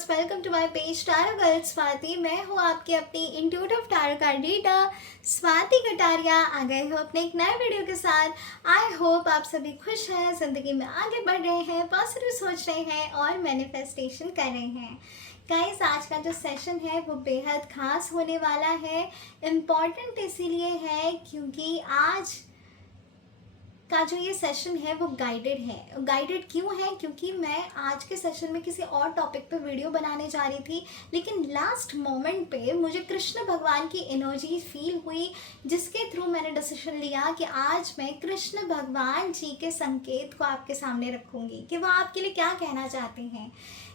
Girls, welcome to my page tarot girls Swati. मैं हूँ आपकी अपनी intuitive tarot card reader Swati Kataria. आ गए हो अपने एक नए वीडियो के साथ। आई होप आप सभी खुश हैं, ज़िंदगी में आगे बढ़ रहे हैं, पॉजिटिव सोच रहे हैं और मैनिफेस्टेशन कर रहे हैं। गाइस, आज का जो सेशन है वो बेहद खास होने वाला है। इम्पॉर्टेंट इसीलिए है क्योंकि आज का जो ये सेशन है वो गाइडेड है। गाइडेड क्यों है? क्योंकि मैं आज के सेशन में किसी और टॉपिक पे वीडियो बनाने जा रही थी, लेकिन लास्ट मोमेंट पे मुझे कृष्ण भगवान की एनर्जी फील हुई, जिसके थ्रू मैंने डिसीजन लिया कि आज मैं कृष्ण भगवान जी के संकेत को आपके सामने रखूंगी कि वो आपके लिए क्या कहना चाहते हैं।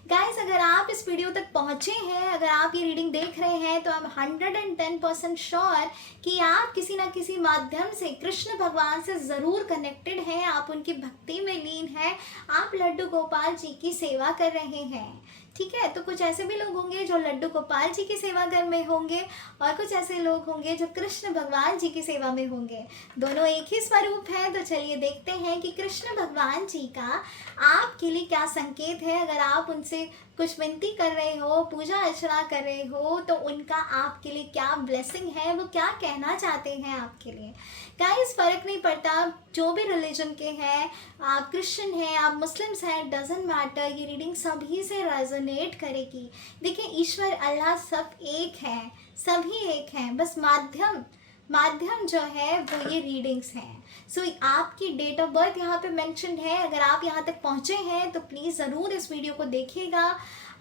गाइस, अगर आप इस वीडियो तक पहुंचे हैं, अगर आप ये रीडिंग देख रहे हैं, तो आई एम 110% श्योर कि आप किसी ना किसी माध्यम से कृष्ण भगवान से ज़रूर कनेक्टेड हैं, आप उनकी भक्ति में लीन हैं, आप लड्डू गोपाल जी की सेवा कर रहे हैं। ठीक है, तो कुछ ऐसे भी लोग होंगे जो लड्डू गोपाल जी की सेवा कर में होंगे और कुछ ऐसे लोग होंगे जो कृष्ण भगवान जी की सेवा में होंगे। दोनों एक ही स्वरूप है। तो चलिए देखते हैं कि कृष्ण भगवान जी का आपके लिए क्या संकेत है। अगर आप उनसे कुछ विनती कर रहे हो, पूजा अर्चना कर रहे हो, तो उनका आपके लिए क्या ब्लेसिंग है, वो क्या कहना चाहते हैं आपके लिए। गाइस, फर्क नहीं पड़ता जो भी रिलीजन के हैं, आप क्रिश्चियन हैं, आप मुस्लिम्स हैं, डजेंट मैटर, ये रीडिंग सभी से रेजोनेट करेगी। देखिए, ईश्वर अल्लाह सब एक है, सभी एक हैं, बस माध्यम जो है वो ये रीडिंग्स हैं। सो आपकी डेट ऑफ बर्थ यहाँ पे मेंशन है। अगर आप यहाँ तक पहुँचे हैं तो प्लीज़ ज़रूर इस वीडियो को देखिएगा।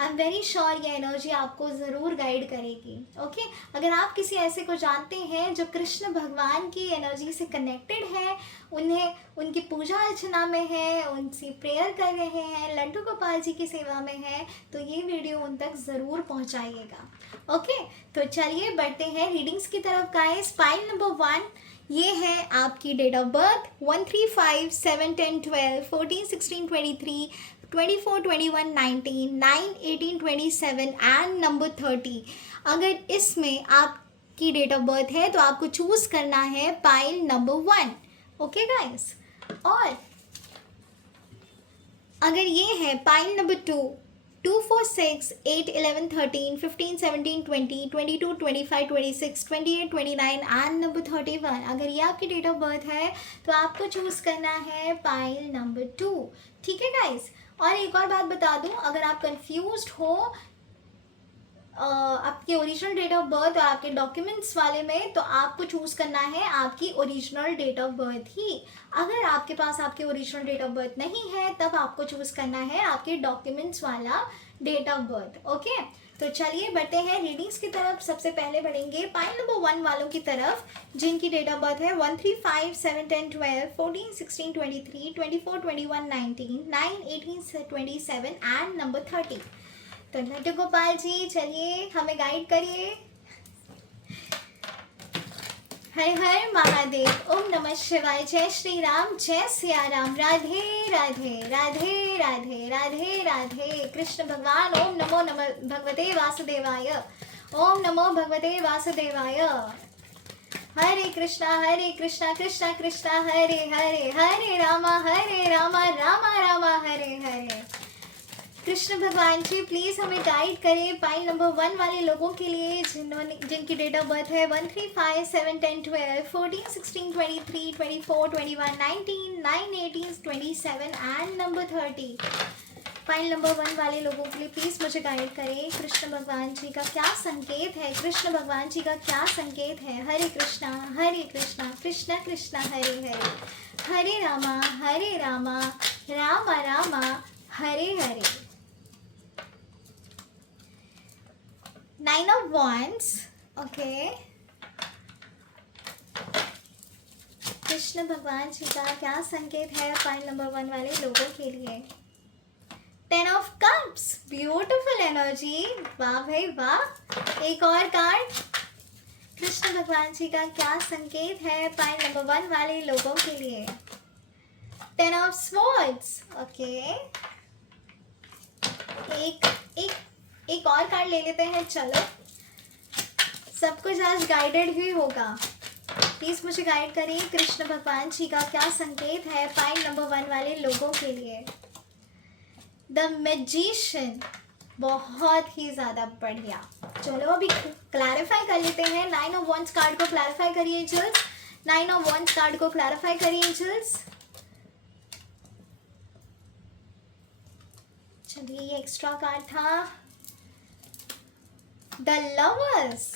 आई एम वेरी श्योर ये एनर्जी आपको ज़रूर गाइड करेगी। ओके, अगर आप किसी ऐसे को जानते हैं जो कृष्ण भगवान की एनर्जी से कनेक्टेड है, उन्हें उनकी पूजा अर्चना में है, उनसे प्रेयर कर रहे हैं, लड्डू गोपाल जी की सेवा में है, तो ये वीडियो उन तक ज़रूर पहुँचाइएगा। ओके, तो चलिए बढ़ते हैं रीडिंग्स की तरफ। गाइस, पाइल नंबर 1 ये है आपकी date of birth 1, 3, 5, 7, 10, 12, 14, 16, 23, 24, 21, 19, 9, 18, 27 and number 30। अगर इसमें आपकी डेट ऑफ बर्थ है तो आपको चूज करना है पाइल नंबर 1। ओके गाइस, और अगर ये है पाइल नंबर 2, 2, 4, 6, 8, 11, 13, 15, 17, 20, 22, 25, 26, 28, 29 एंड नंबर 31। अगर ये आपकी डेट ऑफ बर्थ है तो आपको चूज करना है पाइल नंबर 2। ठीक है गाइस, और एक और बात बता दूं, अगर आप कंफ्यूज्ड हो आपके ओरिजिनल डेट ऑफ बर्थ और आपके डॉक्यूमेंट्स वाले में, तो आपको चूज़ करना है आपकी ओरिजिनल डेट ऑफ बर्थ ही। अगर आपके पास आपकी ओरिजिनल डेट ऑफ बर्थ नहीं है, तब आपको चूज़ करना है आपके डॉक्यूमेंट्स वाला डेट ऑफ बर्थ। ओके, तो चलिए बढ़ते हैं रीडिंग्स की तरफ। सबसे पहले बढ़ेंगे पाइल नंबर 1 वालों की तरफ, जिनकी डेट ऑफ बर्थ है 1, 3, 5, 7, 10, 12, 14, 16, 23, 24, 21, 19, 9, 18, 27 एंड नंबर 30। तो लड्डू गोपाल जी, चलिए हमें गाइड करिए। हर हर महादेव, ओम नमः शिवाय, जय श्री राम, जय सिया राम, राधे राधे राधे राधे राधे राधे। कृष्ण भगवान, ओम नमो नमः भगवते वासुदेवाय, ओम नमो भगवते वासुदेवाय। हरे कृष्णा कृष्णा कृष्णा हरे हरे, हरे रामा रामा रामा हरे हरे। कृष्ण भगवान जी प्लीज़ हमें गाइड करें पाइल नंबर 1 वाले लोगों के लिए, जिनकी डेट ऑफ बर्थ है 1, 3, 5, 7, 10, 12, 14, 16, 23, 24, 21, 19, 9, 18, 27 एंड नंबर 30। पाइल नंबर 1 वाले लोगों के लिए प्लीज़ मुझे गाइड करें। कृष्ण भगवान जी का क्या संकेत है, कृष्ण भगवान जी का क्या संकेत है। हरे कृष्णा कृष्णा कृष्णा हरे हरे, हरे Rama Rama Rama Hare Hare. 9 of Wands, okay. Krishna भगवान जी का क्या संकेत है पाइल नंबर 1 वाले लोगों के लिए। 10 of Cups, ब्यूटिफुल एनर्जी, वाह भाई वाह। एक और कार्ड, कृष्ण भगवान जी का क्या संकेत है पाइल नंबर 1 वाले लोगों के लिए। 10 of Swords, ओके। एक और कार्ड ले लेते हैं। चलो, सब कुछ आज गाइडेड ही होगा। प्लीज मुझे गाइड करिए, कृष्ण भगवान जी का क्या संकेत है पाइल नंबर 1 वाले लोगों के लिए। द मैजिशियन, बहुत ही ज़्यादा बढ़िया। चलो अभी क्लैरिफाई कर लेते हैं। 9 ऑफ वंस कार्ड को क्लैरिफाई करिए एंजल्स। 9 ऑफ वंस कार्ड को क्लैरिफाई करिए एंजल्स। चलिए ये एक्स्ट्रा कार्ड था। The lovers.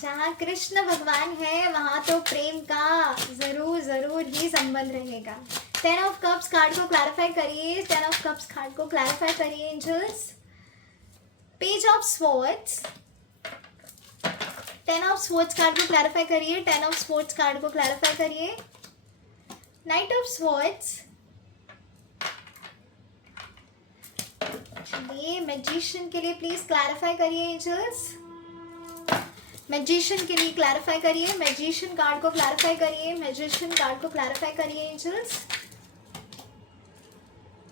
जहाँ कृष्ण भगवान है वहाँ तो प्रेम का जरूर जरूर ही संबंध रहेगा। 10 ऑफ कप्स कार्ड को क्लैरिफाई करिए। 10 ऑफ कप्स कार्ड को क्लैरिफाई करिए angels. Page of swords. 10 of swords card को क्लैरिफाई करिए। 10 ऑफ स्वॉर्ड्स कार्ड को क्लैरिफाई करिए। Knight of swords. चलिए मैजिशियन के लिए प्लीज क्लैरिफाई करिए एंजल्स। मैजिशियन के लिए क्लैरिफाई करिए। मैजिशियन कार्ड को क्लैरिफाई करिए। मैजिशियन कार्ड को क्लैरिफाई करिए angels.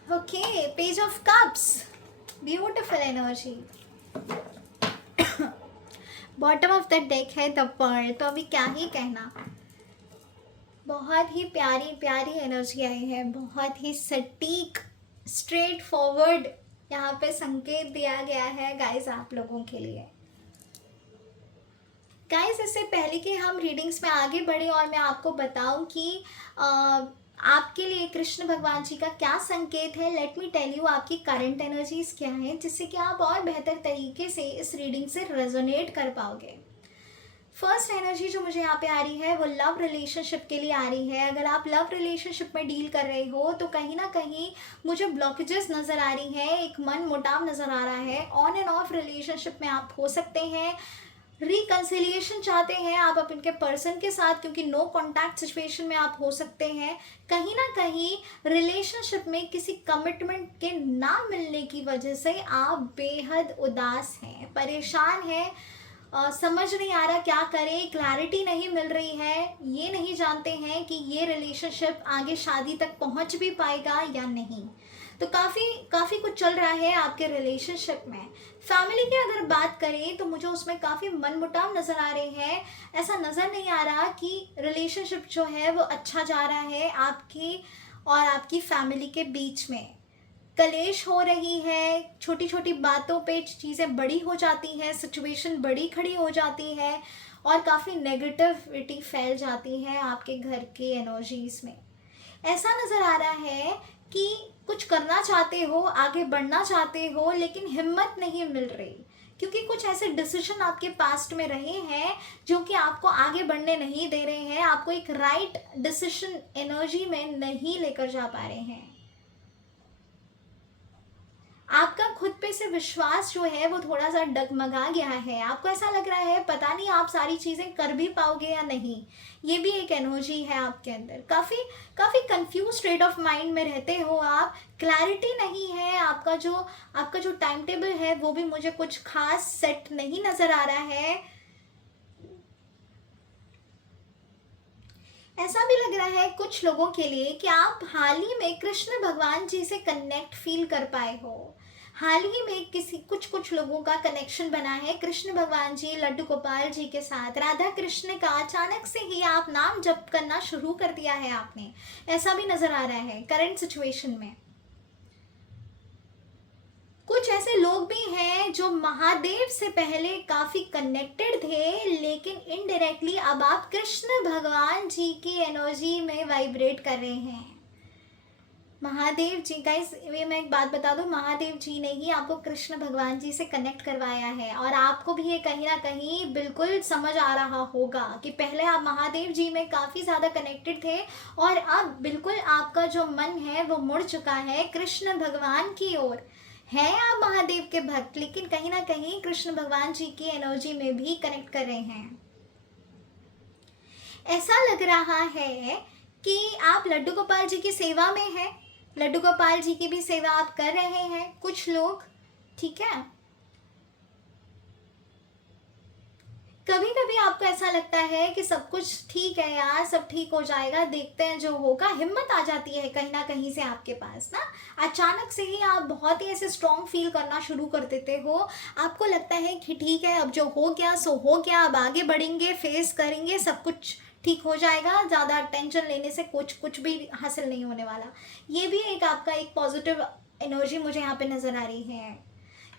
Okay page of cups. Beautiful energy. Bottom of the deck है द पर्ल। तो अभी क्या ही कहना, बहुत ही प्यारी प्यारी एनर्जी आई है। बहुत ही सटीक स्ट्रेट फॉरवर्ड यहाँ पे संकेत दिया गया है गाइस आप लोगों के लिए। गाइस इससे पहले कि हम रीडिंग्स में आगे बढ़े और मैं आपको बताऊं कि आपके लिए कृष्ण भगवान जी का क्या संकेत है, लेट मी टेल यू आपकी करंट एनर्जीज क्या है, जिससे कि आप और बेहतर तरीके से इस रीडिंग से रेजोनेट कर पाओगे। फर्स्ट एनर्जी जो मुझे यहाँ पे आ रही है वो लव रिलेशनशिप के लिए आ रही है। अगर आप लव रिलेशनशिप में डील कर रहे हो तो कहीं ना कहीं मुझे ब्लॉकेजेस नज़र आ रही है, एक मन मुटाव नज़र आ रहा है। ऑन एंड ऑफ रिलेशनशिप में आप हो सकते हैं, रिकन्सिलिएशन चाहते हैं आप अपने पर्सन के साथ, क्योंकि नो कॉन्टैक्ट सिचुएशन में आप हो सकते हैं। कहीं ना कहीं रिलेशनशिप में किसी कमिटमेंट के ना मिलने की वजह से आप बेहद उदास हैं, परेशान हैं, समझ नहीं आ रहा क्या करें, क्लैरिटी नहीं मिल रही है, ये नहीं जानते हैं कि ये रिलेशनशिप आगे शादी तक पहुंच भी पाएगा या नहीं। तो काफ़ी कुछ चल रहा है आपके रिलेशनशिप में। फैमिली की अगर बात करें तो मुझे उसमें काफ़ी मनमुटाव नज़र आ रहे हैं। ऐसा नज़र नहीं आ रहा कि रिलेशनशिप जो है वो अच्छा जा रहा है आपकी और आपकी फैमिली के बीच में। कलेश हो रही है, छोटी छोटी बातों पे चीज़ें बड़ी हो जाती हैं, सिचुएशन बड़ी खड़ी हो जाती है और काफ़ी नेगेटिविटी फैल जाती है आपके घर की एनर्जीज़ में। ऐसा नज़र आ रहा है कि कुछ करना चाहते हो, आगे बढ़ना चाहते हो, लेकिन हिम्मत नहीं मिल रही, क्योंकि कुछ ऐसे डिसीजन आपके पास्ट में रहे हैं जो कि आपको आगे बढ़ने नहीं दे रहे हैं, आपको एक राइट डिसीजन एनर्जी में नहीं लेकर जा पा रहे हैं। आपका खुद पे से विश्वास जो है वो थोड़ा सा डगमगा गया है। आपको ऐसा लग रहा है पता नहीं आप सारी चीज़ें कर भी पाओगे या नहीं। ये भी एक एनर्जी है आपके अंदर। काफ़ी कंफ्यूज स्टेट ऑफ माइंड में रहते हो आप, क्लैरिटी नहीं है। आपका जो टाइम टेबल है वो भी मुझे कुछ खास सेट नहीं नज़र आ रहा है। ऐसा भी लग रहा है कुछ लोगों के लिए कि आप हाल ही में कृष्ण भगवान जी से कनेक्ट फील कर पाए हो। हाल ही में कुछ लोगों का कनेक्शन बना है कृष्ण भगवान जी, लड्डू गोपाल जी के साथ। राधा कृष्ण का अचानक से ही आप नाम जप करना शुरू कर दिया है आपने, ऐसा भी नजर आ रहा है करंट सिचुएशन में। कुछ ऐसे लोग भी हैं जो महादेव से पहले काफ़ी कनेक्टेड थे, लेकिन इनडायरेक्टली अब आप कृष्ण भगवान जी की एनर्जी में वाइब्रेट कर रहे हैं। महादेव जी, गाइस ये मैं एक बात बता दूं, महादेव जी ने ही आपको कृष्ण भगवान जी से कनेक्ट करवाया है और आपको भी ये कहीं ना कहीं बिल्कुल समझ आ रहा होगा कि पहले आप महादेव जी में काफ़ी ज़्यादा कनेक्टेड थे और अब बिल्कुल आपका जो मन है वो मुड़ चुका है कृष्ण भगवान की ओर। हैं आप महादेव के भक्त, लेकिन कहीं ना कहीं कृष्ण भगवान जी की एनर्जी में भी कनेक्ट कर रहे हैं। ऐसा लग रहा है कि आप लड्डू गोपाल जी की सेवा में हैं, लड्डू गोपाल जी की भी सेवा आप कर रहे हैं कुछ लोग, ठीक है। कभी कभी आपको ऐसा लगता है कि सब कुछ ठीक है यार, सब ठीक हो जाएगा, देखते हैं जो होगा। हिम्मत आ जाती है कहीं ना कहीं से आपके पास ना, अचानक से ही आप बहुत ही ऐसे स्ट्रॉन्ग फील करना शुरू कर देते हो। आपको लगता है कि ठीक है, अब जो हो गया सो हो गया, अब आगे बढ़ेंगे, फेस करेंगे, सब कुछ ठीक हो जाएगा, ज़्यादा टेंशन लेने से कुछ भी हासिल नहीं होने वाला। ये भी एक आपका एक पॉजिटिव एनर्जी मुझे यहाँ पे नज़र आ रही है।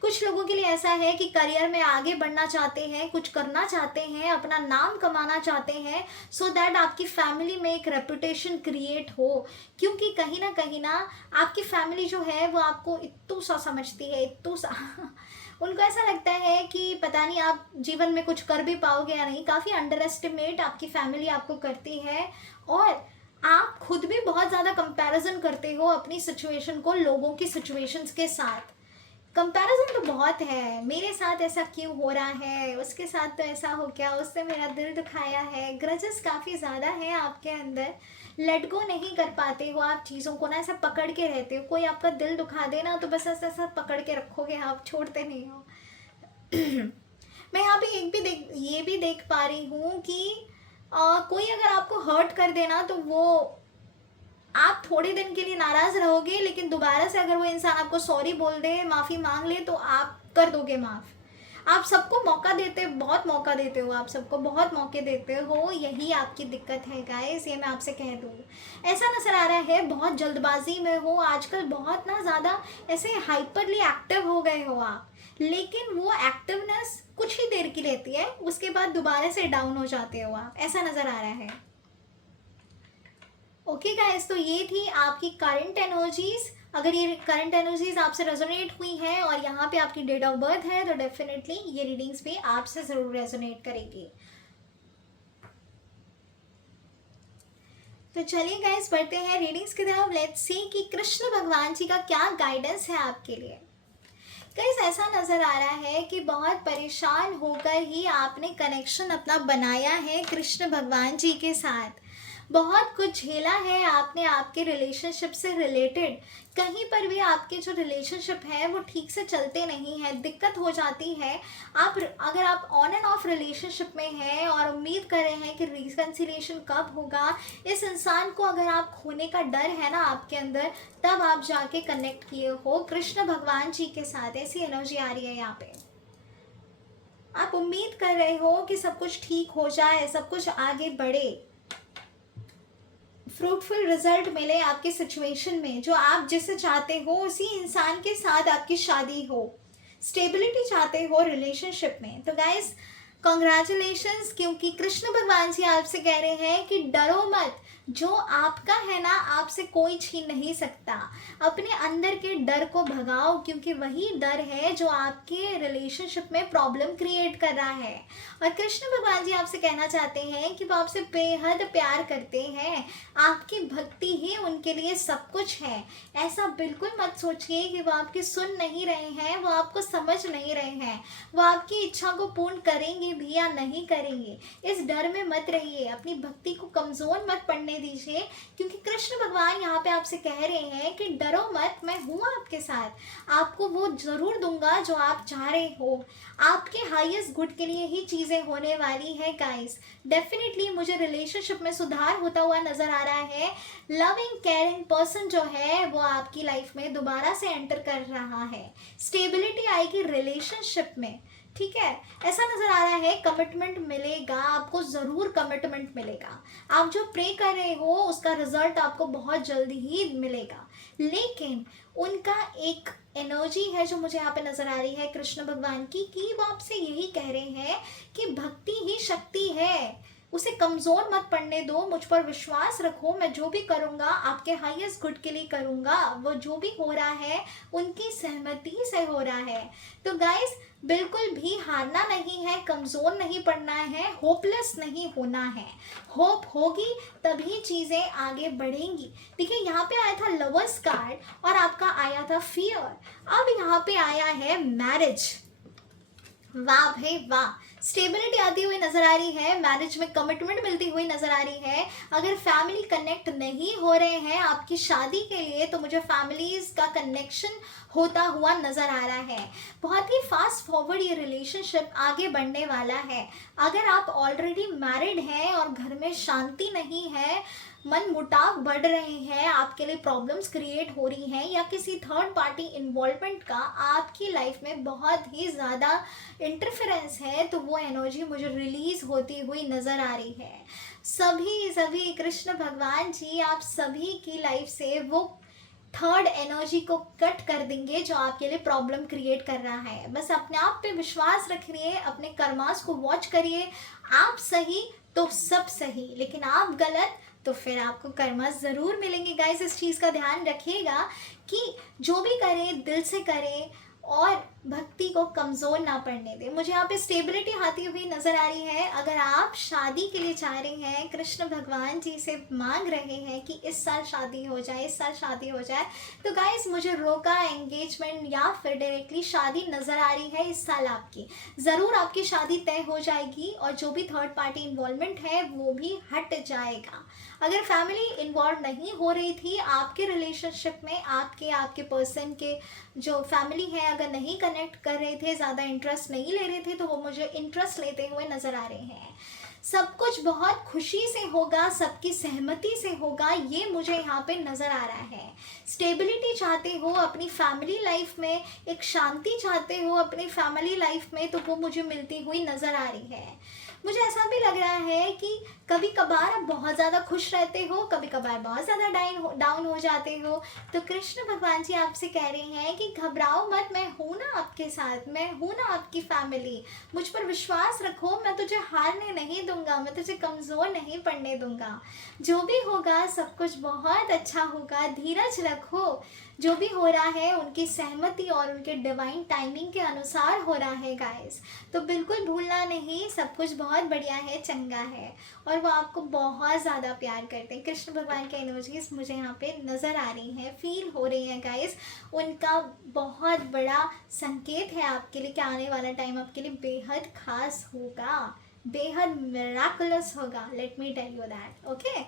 कुछ लोगों के लिए ऐसा है कि करियर में आगे बढ़ना चाहते हैं, कुछ करना चाहते हैं, अपना नाम कमाना चाहते हैं, सो दैट आपकी फैमिली में एक रेपुटेशन क्रिएट हो। क्योंकि कहीं ना आपकी फैमिली जो है वो आपको इत्तू सा समझती है, इत्तू सा उनको ऐसा लगता है कि पता नहीं आप जीवन में कुछ कर भी पाओगे या नहीं। काफ़ी अंडर एस्टिमेट आपकी फैमिली आपको करती है, और आप खुद भी बहुत ज़्यादा कंपैरिजन करते हो अपनी सिचुएशन को लोगों की सिचुएशंस के साथ। कंपैरिजन तो बहुत है, मेरे साथ ऐसा क्यों हो रहा है, उसके साथ तो ऐसा हो गया, उससे मेरा दिल दुखाया है। ग्रजेस काफ़ी ज़्यादा है आपके अंदर, लेट गो नहीं कर पाते हो आप चीज़ों को ना, ऐसा पकड़ के रहते हो। कोई आपका दिल दुखा देना तो बस ऐसा ऐसा पकड़ के रखोगे, आप छोड़ते नहीं हो। मैं यहाँ पे ये भी देख पा रही हूँ कि कोई अगर आपको हर्ट कर देना तो वो आप थोड़े दिन के लिए नाराज़ रहोगे, लेकिन दोबारा से अगर वो इंसान आपको सॉरी बोल दे, माफ़ी मांग ले, तो आप कर दोगे माफ़। आप सबको मौका देते, बहुत मौका देते हो, आप सबको बहुत मौके देते हो, यही आपकी दिक्कत है गाइस, ये मैं आपसे कह दूँ। ऐसा नज़र आ रहा है बहुत जल्दबाजी में हो आजकल, बहुत ना ज़्यादा ऐसे हाइपरली एक्टिव हो गए हो आप, लेकिन वो एक्टिवनेस कुछ ही देर की रहती है, उसके बाद दोबारा से डाउन हो जाते हो आप, ऐसा नज़र आ रहा है। ओके गाइस, तो ये थी आपकी करंट एनर्जीज। अगर ये करंट एनर्जीज आपसे रेजोनेट हुई हैं और यहाँ पे आपकी डेट ऑफ बर्थ है, तो डेफिनेटली ये रीडिंग्स भी आपसे ज़रूर रेजोनेट करेगी। तो चलिए गाइस, बढ़ते हैं रीडिंग्स की तरफ। लेट्स सी कि कृष्ण भगवान जी का क्या गाइडेंस है आपके लिए। गाइस, ऐसा नज़र आ रहा है कि बहुत परेशान होकर ही आपने कनेक्शन अपना बनाया है कृष्ण भगवान जी के साथ। बहुत कुछ झेला है आपने आपके रिलेशनशिप से रिलेटेड। कहीं पर भी आपके जो रिलेशनशिप है वो ठीक से चलते नहीं है, दिक्कत हो जाती है। अगर आप ऑन एंड ऑफ रिलेशनशिप में हैं और उम्मीद कर रहे हैं कि रिकन्सिलिएशन कब होगा, इस इंसान को अगर आप खोने का डर है ना आपके अंदर, तब आप जाके कनेक्ट किए हो कृष्ण भगवान जी के साथ। ऐसी एनर्जी आ रही है यहाँ पे। आप उम्मीद कर रहे हो कि सब कुछ ठीक हो जाए, सब कुछ आगे बढ़े, फ्रूटफुल रिजल्ट मिले आपके सिचुएशन में, जो आप जिसे चाहते हो उसी इंसान के साथ आपकी शादी हो, स्टेबिलिटी चाहते हो रिलेशनशिप में। तो गाइस, कॉन्ग्रेचुलेशंस, क्योंकि कृष्ण भगवान जी आपसे कह रहे हैं कि डरो मत, जो आपका है ना आपसे कोई छीन नहीं सकता। अपने अंदर के डर को भगाओ, क्योंकि वही डर है जो आपके रिलेशनशिप में प्रॉब्लम क्रिएट कर रहा है। और कृष्ण भगवान जी आपसे कहना चाहते हैं कि वो आपसे बेहद प्यार करते हैं, आपकी भक्ति ही उनके लिए सब कुछ है। ऐसा बिल्कुल मत सोचिए कि वो आपकी सुन नहीं रहे हैं, वो आपको समझ नहीं रहे हैं, वो आपकी इच्छा को पूर्ण करेंगे भी या नहीं करेंगे, इस डर में मत रहिए। अपनी भक्ति को कमज़ोर मत पड़ने दीजिए, क्योंकि कृष्ण भगवान यहाँ पे आपसे कह रहे हैं कि डरो मत, मैं हूँ आपके साथ, आपको वो ज़रूर दूंगा जो आप चाह रहे हो। आपके हाईएस्ट गुड के लिए ही चीज़ें होने वाली है गाइस। डेफिनेटली मुझे रिलेशनशिप में सुधार होता हुआ नज़र आ रहा है। लविंग केयरिंग पर्सन जो है वो आपकी लाइफ में दोबारा से एंटर कर रहा है। स्टेबिलिटी आएगी रिलेशनशिप में, ठीक है। ऐसा नज़र आ रहा है कमिटमेंट मिलेगा आपको, ज़रूर कमिटमेंट मिलेगा। आप जो प्रे कर रहे हो उसका रिजल्ट आपको बहुत जल्दी ही मिलेगा। लेकिन उनका एक एनर्जी है जो मुझे यहाँ पे नज़र आ रही है कृष्ण भगवान की, कि वो आपसे यही कह रहे हैं कि भक्ति ही शक्ति है, उसे कमज़ोर मत पड़ने दो, मुझ पर विश्वास रखो, मैं जो भी करूँगा आपके हाईएस्ट गुड के लिए करूँगा। वो जो भी हो रहा है उनकी सहमति से हो रहा है। तो गाइस, बिल्कुल भी हारना नहीं है, कमज़ोर नहीं पड़ना है, होपलेस नहीं होना है। होप होगी तभी चीज़ें आगे बढ़ेंगी। देखिए, यहाँ पे आया था लवर्स कार्ड और आपका आया था फियर, अब यहाँ पे आया है मैरिज। वाह भाई वाह, स्टेबिलिटी आती हुई नजर आ रही है, मैरिज में कमिटमेंट मिलती हुई नजर आ रही है। अगर फैमिली कनेक्ट नहीं हो रहे हैं आपकी शादी के लिए, तो मुझे फैमिलीज का कनेक्शन होता हुआ नजर आ रहा है। बहुत ही फास्ट फॉरवर्ड ये रिलेशनशिप आगे बढ़ने वाला है। अगर आप ऑलरेडी मैरिड हैं और घर में शांति नहीं है, मन मुटाव बढ़ रहे हैं, आपके लिए प्रॉब्लम्स क्रिएट हो रही हैं, या किसी थर्ड पार्टी इन्वॉल्वमेंट का आपकी लाइफ में बहुत ही ज़्यादा इंटरफेरेंस है, तो वो एनर्जी मुझे रिलीज होती हुई नज़र आ रही है। सभी सभी कृष्ण भगवान जी आप सभी की लाइफ से वो थर्ड एनर्जी को कट कर देंगे जो आपके लिए प्रॉब्लम क्रिएट कर रहा है। बस अपने आप पे विश्वास रखिए, अपने कर्मास को वॉच करिए। आप सही तो सब सही, लेकिन आप गलत तो फिर आपको कर्मा ज़रूर मिलेंगे। गाइस, इस चीज़ का ध्यान रखिएगा कि जो भी करें दिल से करें और भक्ति को कमज़ोर ना पड़ने दें। मुझे यहाँ पे स्टेबिलिटी आती हुई नज़र आ रही है। अगर आप शादी के लिए चाह रहे हैं, कृष्ण भगवान जी से मांग रहे हैं कि इस साल शादी हो जाए, इस साल शादी हो जाए, तो गाइस मुझे रोका एंगेजमेंट या फिर डायरेक्टली शादी नज़र आ रही है। इस साल आपकी ज़रूर आपकी शादी तय हो जाएगी और जो भी थर्ड पार्टी इन्वॉल्वमेंट है वो भी हट जाएगा। अगर फैमिली इन्वॉल्व नहीं हो रही थी आपके रिलेशनशिप में, आपके पर्सन के जो फैमिली है अगर नहीं कनेक्ट कर रहे थे, ज़्यादा इंटरेस्ट नहीं ले रहे थे, तो वो मुझे इंटरेस्ट लेते हुए नज़र आ रहे हैं। सब कुछ बहुत खुशी से होगा, सबकी सहमति से होगा, ये मुझे यहाँ पे नज़र आ रहा है। स्टेबिलिटी चाहते हो अपनी फैमिली लाइफ में, एक शांति चाहते हो अपनी फैमिली लाइफ में, तो वो मुझे मिलती हुई नज़र आ रही है। मुझे ऐसा भी लग रहा है कि कभी कभार आप बहुत ज़्यादा खुश रहते हो, कभी कभार बहुत ज़्यादा डाउन हो जाते हो। तो कृष्ण भगवान जी आपसे कह रहे हैं कि घबराओ मत, मैं हूँ ना आपके साथ, मैं हूँ ना आपकी फैमिली, मुझ पर विश्वास रखो, मैं तुझे हारने नहीं दूंगा, मैं तुझे कमज़ोर नहीं पड़ने दूंगा। जो भी होगा सब कुछ बहुत अच्छा होगा, धीरज रखो। जो भी हो रहा है उनकी सहमति और उनके डिवाइन टाइमिंग के अनुसार हो रहा है गाइस। तो बिल्कुल भूलना नहीं, सब कुछ बहुत बढ़िया है, चंगा है और वो आपको बहुत ज़्यादा प्यार करते हैं। कृष्ण भगवान की एनर्जीज मुझे यहाँ पे नज़र आ रही हैं, फील हो रही हैं गाइस। उनका बहुत बड़ा संकेत है आपके लिए कि आने वाला टाइम आपके लिए बेहद खास होगा, बेहद मिराकुलस होगा। Let me tell you that. Okay,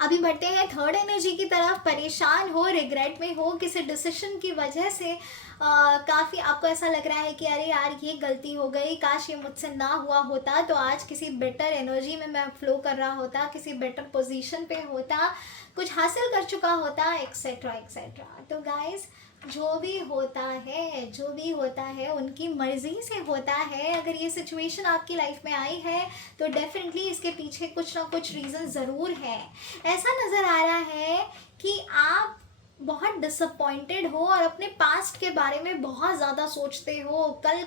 अभी बढ़ते हैं थर्ड एनर्जी की तरफ। परेशान हो, रिग्रेट में हो, किसी डिसीजन की वजह से काफ़ी आपको ऐसा लग रहा है कि अरे यार ये गलती हो गई, काश ये मुझसे ना हुआ होता, तो आज किसी बेटर एनर्जी में मैं फ्लो कर रहा होता, किसी बेटर पोजीशन पे होता, कुछ हासिल कर चुका होता, एक्सेट्रा एक्सेट्रा। तो गाइस, जो भी होता है उनकी मर्ज़ी से होता है। अगर ये सिचुएशन आपकी लाइफ में आई है तो डेफिनेटली इसके पीछे कुछ ना कुछ रीज़न ज़रूर है। ऐसा नज़र आ रहा है कि आप बहुत डिसअपॉइंटेड हो और अपने पास्ट के बारे में बहुत ज़्यादा सोचते हो, कल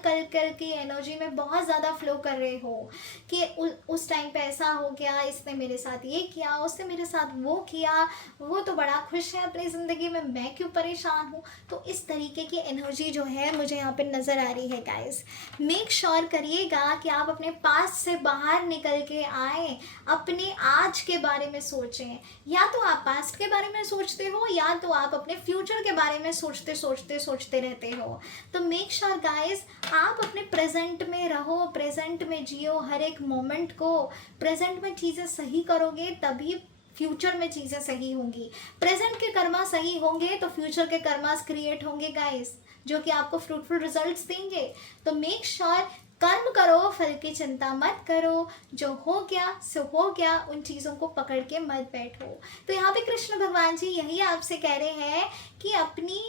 की एनर्जी में बहुत ज़्यादा फ्लो कर रहे हो कि उस टाइम पे ऐसा हो गया, इसने मेरे साथ ये किया, उसने मेरे साथ वो किया, वो तो बड़ा खुश है अपनी ज़िंदगी में, मैं क्यों परेशान हूँ। तो इस तरीके की एनर्जी जो है मुझे यहाँ पे नज़र आ रही है गाइस। मेक श्योर करिएगा कि आप अपने पास्ट से बाहर निकल के आए, अपने आज के बारे में सोचें। या तो आप पास्ट के बारे में सोचते हो या तो आप अपने फ्यूचर के बारे में सोचते रहते हो। तो मेक श्योर गाइस, आप अपने प्रेजेंट में रहो, प्रेजेंट में जियो, हर एक मोमेंट को प्रेजेंट में चीज़ें सही करोगे तभी फ्यूचर में चीज़ें सही होंगी। प्रेजेंट के कर्मा सही होंगे तो फ्यूचर के कर्मास क्रिएट होंगे गाइस, जो कि आपको फ्रूटफुल रिजल्ट्स देंगे। तो मेक श्योर कर्म करो, फल की चिंता मत करो, जो हो गया सो हो गया, उन चीज़ों को पकड़ के मत बैठो। तो यहाँ पे कृष्ण भगवान जी यही आपसे कह रहे हैं कि अपनी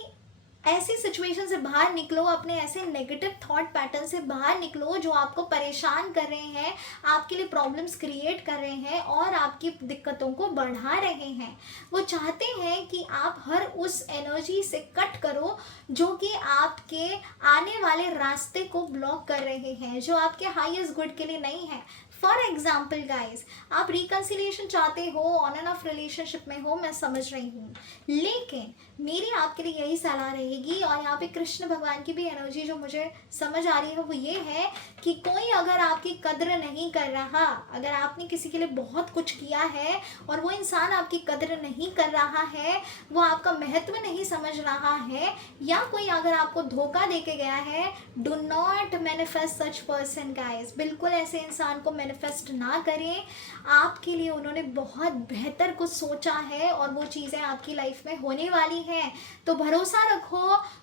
ऐसी सिचुएशन से बाहर निकलो, अपने ऐसे नेगेटिव थॉट पैटर्न से बाहर निकलो जो आपको परेशान कर रहे हैं, आपके लिए प्रॉब्लम्स क्रिएट कर रहे हैं और आपकी दिक्कतों को बढ़ा रहे हैं। वो चाहते हैं कि आप हर उस एनर्जी से कट करो जो कि आपके आने वाले रास्ते को ब्लॉक कर रहे हैं, जो आपके हाईएस्ट गुड के लिए नहीं है। फॉर एग्जाम्पल गाइज, आप रिकन्सिलिएशन चाहते हो, ऑन एंड ऑफ रिलेशनशिप में हो, मैं समझ रही हूँ, लेकिन मेरी आपके लिए यही सलाह रहेगी और यहाँ पे कृष्ण भगवान की भी एनर्जी जो मुझे समझ आ रही है वो ये है कि कोई अगर आपकी कद्र नहीं कर रहा, अगर आपने किसी के लिए बहुत कुछ किया है और वो इंसान आपकी कद्र नहीं कर रहा है, वो आपका महत्व नहीं समझ रहा है, या कोई अगर आपको धोखा दे के गया है, do not manifest such person guys. बिल्कुल ऐसे इंसान को मैनिफेस्ट ना करें। आपके लिए उन्होंने बहुत बेहतर कुछ सोचा है और वो चीज़ें आपकी लाइफ में होने वाली हैं। तो भरोसा रखो,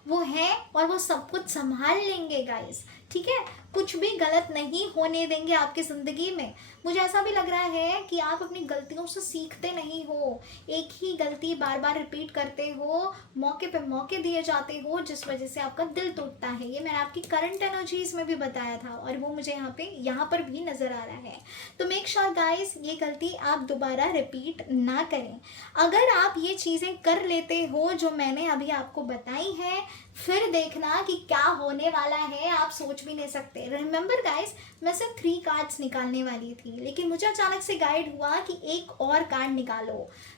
वो है और वो सब कुछ संभाल लेंगे गाइस, ठीक है, कुछ भी गलत नहीं होने देंगे आपकी ज़िंदगी में। मुझे ऐसा भी लग रहा है कि आप अपनी गलतियों से सीखते नहीं हो, एक ही गलती बार बार रिपीट करते हो, मौके पे मौके दिए जाते हो, जिस वजह से आपका दिल टूटता है। ये मैंने आपकी करंट एनर्जीज में भी बताया था और वो मुझे यहाँ पर भी नज़र आ रहा है। तो मेक श्योर गाइस, ये गलती आप दोबारा रिपीट ना करें। अगर आप ये चीज़ें कर लेते हो जो मैंने अभी आपको बताई है, फिर देखना कि क्या होने वाला है, आप सोच भी नहीं सकते। रिमेंबर गाइस, मैं सिर्फ 3 कार्ड्स निकालने वाली थी, लेकिन मुझे अचानक से गाइड हुआ कि एक और कार्ड निकालो।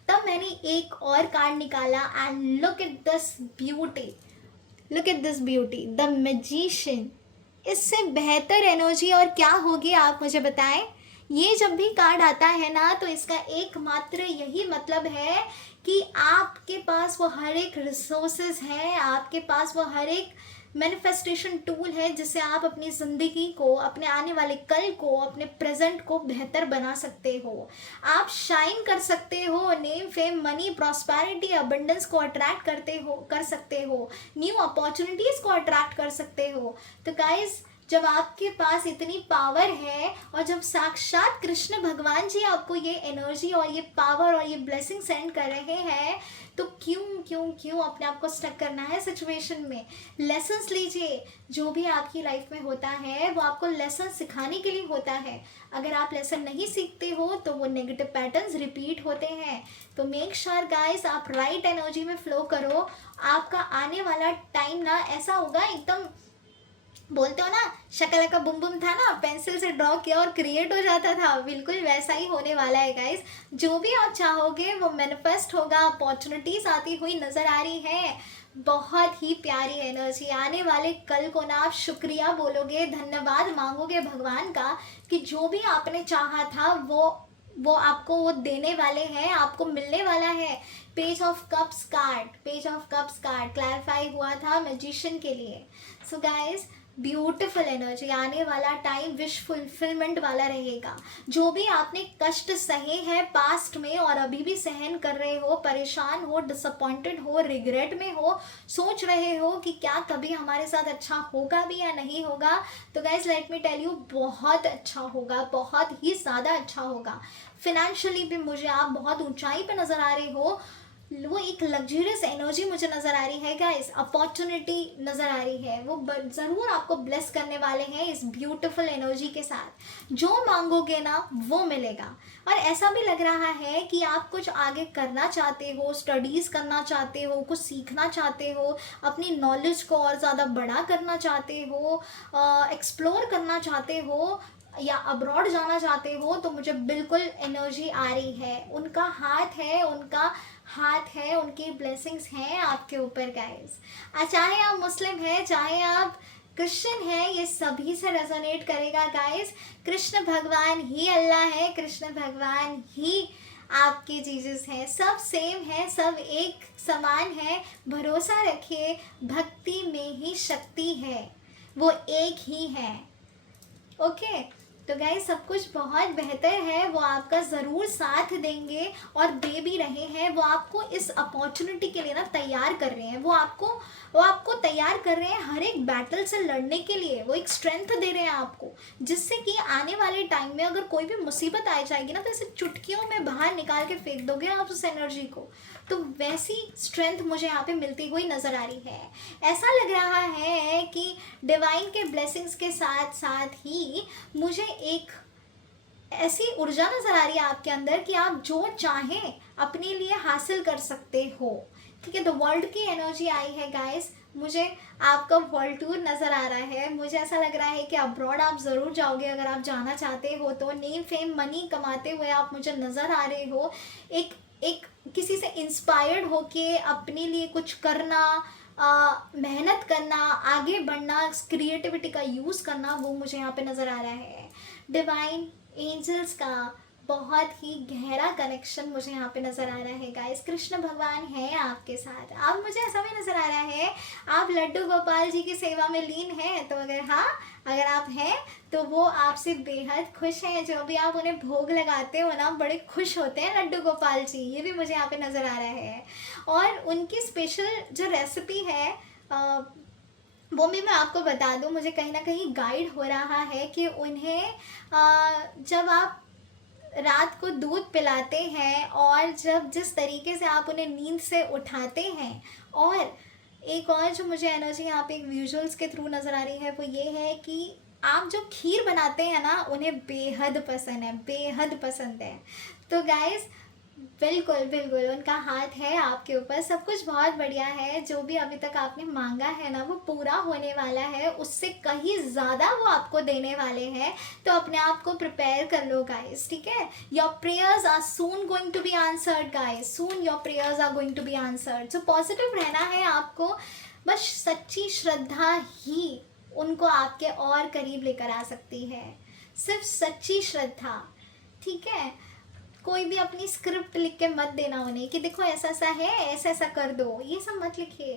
तब मैंने एक और कार्ड निकाला and look at this beauty, look at this beauty, the magician. इससे बेहतर एनर्जी और क्या होगी आप मुझे बताएं। ये जब भी कार्ड आता है ना, तो इसका एकमात्र यही मतलब है कि आपके पास वो हर एक रिसोर्सेज है, आपके पास वो हर एक मैनिफेस्टेशन टूल है जिससे आप अपनी ज़िंदगी को, अपने आने वाले कल को, अपने प्रेजेंट को बेहतर बना सकते हो। आप शाइन कर सकते हो, name fame money prosperity abundance को अट्रैक्ट कर सकते हो, न्यू अपॉर्चुनिटीज़ को अट्रैक्ट कर सकते हो। तो गाइज, जब आपके पास इतनी पावर है और जब साक्षात कृष्ण भगवान जी आपको ये एनर्जी और ये पावर और ये ब्लेसिंग सेंड कर रहे हैं, तो क्यों क्यों क्यों अपने आप को स्टक करना है सिचुएशन में। लेसन्स लीजिए। जो भी आपकी लाइफ में होता है वो आपको लेसन सिखाने के लिए होता है। अगर आप लेसन नहीं सीखते हो तो वो नेगेटिव पैटर्न्स रिपीट होते हैं। तो मेक श्योर गाइस, आप राइट एनर्जी में फ्लो करो। आपका आने वाला टाइम ना ऐसा होगा, एकदम बोलते हो ना शकल का बुम बुम था ना, पेंसिल से ड्रॉ किया और क्रिएट हो जाता था, बिल्कुल वैसा ही होने वाला है गाइस। जो भी आप चाहोगे वो मैनिफेस्ट होगा। अपॉर्चुनिटीज आती हुई नजर आ रही है। बहुत ही प्यारी एनर्जी। आने वाले कल को ना आप शुक्रिया बोलोगे, धन्यवाद मांगोगे भगवान का कि जो भी आपने चाहा था वो आपको वो देने वाले हैं, आपको मिलने वाला है। Page of cups card, page of cups card clarify हुआ था मैजिशियन के लिए। So guys, beautiful energy. आने वाला टाइम विश फुलफिलमेंट वाला रहेगा। जो भी आपने कष्ट सहे हैं पास्ट में और अभी भी सहन कर रहे हो, परेशान हो, डिसअपॉइंटेड हो, रिग्रेट में हो, सोच रहे हो कि क्या कभी हमारे साथ अच्छा होगा भी या नहीं होगा, तो guys let me tell you, बहुत अच्छा होगा, बहुत ही ज़्यादा अच्छा होगा। फिनेंशियली भी मुझे आप बहुत ऊंचाई पे नज़र आ रहे हो। वो एक लग्जरियस एनर्जी मुझे नज़र आ रही है गाइस। अपॉर्चुनिटी नज़र आ रही है, वो ज़रूर आपको ब्लेस करने वाले हैं इस ब्यूटीफुल एनर्जी के साथ। जो मांगोगे ना वो मिलेगा। और ऐसा भी लग रहा है कि आप कुछ आगे करना चाहते हो, स्टडीज़ करना चाहते हो, कुछ सीखना चाहते हो, अपनी नॉलेज को और ज़्यादा बड़ा करना चाहते हो, एक्सप्लोर करना चाहते हो या अब्रॉड जाना चाहते हो, तो मुझे बिल्कुल एनर्जी आ रही है। उनका हाथ है, उनकी ब्लेसिंग्स हैं आपके ऊपर गाइस। चाहे आप मुस्लिम हैं, चाहे आप क्रिश्चियन है, ये सभी से रेजोनेट करेगा गाइस। कृष्ण भगवान ही अल्लाह है, कृष्ण भगवान ही आपके जीसस हैं। सब सेम है, सब एक समान है। भरोसा रखिए, भक्ति में ही शक्ति है, वो एक ही है। ओके, तो गाइस सब कुछ बहुत बेहतर है। वो आपका ज़रूर साथ देंगे और दे भी रहे हैं। वो आपको इस अपॉर्चुनिटी के लिए ना तैयार कर रहे हैं। वो आपको तैयार कर रहे हैं हर एक बैटल से लड़ने के लिए। वो एक स्ट्रेंथ दे रहे हैं आपको, जिससे कि आने वाले टाइम में अगर कोई भी मुसीबत आ जाएगी ना, तो इसे चुटकियों में बाहर निकाल के फेंक दोगे आप उस एनर्जी को। तो वैसी स्ट्रेंथ मुझे यहाँ पे मिलती हुई नज़र आ रही है। ऐसा लग रहा है कि डिवाइन के ब्लेसिंग्स के साथ साथ ही मुझे एक ऐसी ऊर्जा नज़र आ रही है आपके अंदर कि आप जो चाहें अपने लिए हासिल कर सकते हो। ठीक है, द वर्ल्ड की एनर्जी आई है गाइस। मुझे आपका वर्ल्ड टूर नज़र आ रहा है। मुझे ऐसा लग रहा है कि अब्रॉड आप ज़रूर जाओगे अगर आप जाना चाहते हो तो। नेम फेम मनी कमाते हुए आप मुझे नज़र आ रहे हो। एक किसी से इंस्पायर्ड होके अपने लिए कुछ करना, मेहनत करना, आगे बढ़ना, क्रिएटिविटी का यूज़ करना, वो मुझे यहाँ पे नज़र आ रहा है। डिवाइन एंजल्स का बहुत ही गहरा कनेक्शन मुझे यहाँ पे नज़र आ रहा है गाइस। कृष्ण भगवान है आपके साथ। अब मुझे ऐसा भी नज़र आ रहा है आप लड्डू गोपाल जी की सेवा में लीन हैं। तो अगर आप हैं तो वो आपसे बेहद खुश हैं। जो भी आप उन्हें भोग लगाते हो ना, बड़े खुश होते हैं लड्डू गोपाल जी। ये भी मुझे यहाँ पे नज़र आ रहा है। और उनकी स्पेशल जो रेसिपी है, वो भी मैं आपको बता दूँ, मुझे कहीं ना कहीं गाइड हो रहा है कि उन्हें जब आप रात को दूध पिलाते हैं और जब जिस तरीके से आप उन्हें नींद से उठाते हैं, और एक और जो मुझे एनर्जी यहाँ पे विजुअल्स के थ्रू नज़र आ रही है वो ये है कि आप जो खीर बनाते हैं ना उन्हें बेहद पसंद है, बेहद पसंद है। तो गाइस बिल्कुल बिल्कुल उनका हाथ है आपके ऊपर, सब कुछ बहुत बढ़िया है। जो भी अभी तक आपने मांगा है ना वो पूरा होने वाला है, उससे कहीं ज़्यादा वो आपको देने वाले हैं। तो अपने आप को प्रिपेयर कर लो गाइस, ठीक है। Your prayers are soon going to be answered guys, soon your prayers are going to be answered. So positive रहना है आपको, बस सच्ची श्रद्धा ही उनको आपके और करीब लेकर आ सकती है, सिर्फ सच्ची श्रद्धा, ठीक है। कोई भी अपनी स्क्रिप्ट लिख के मत देना उन्हें कि देखो ऐसा ऐसा है, ऐसा ऐसा कर दो, ये सब मत लिखिए।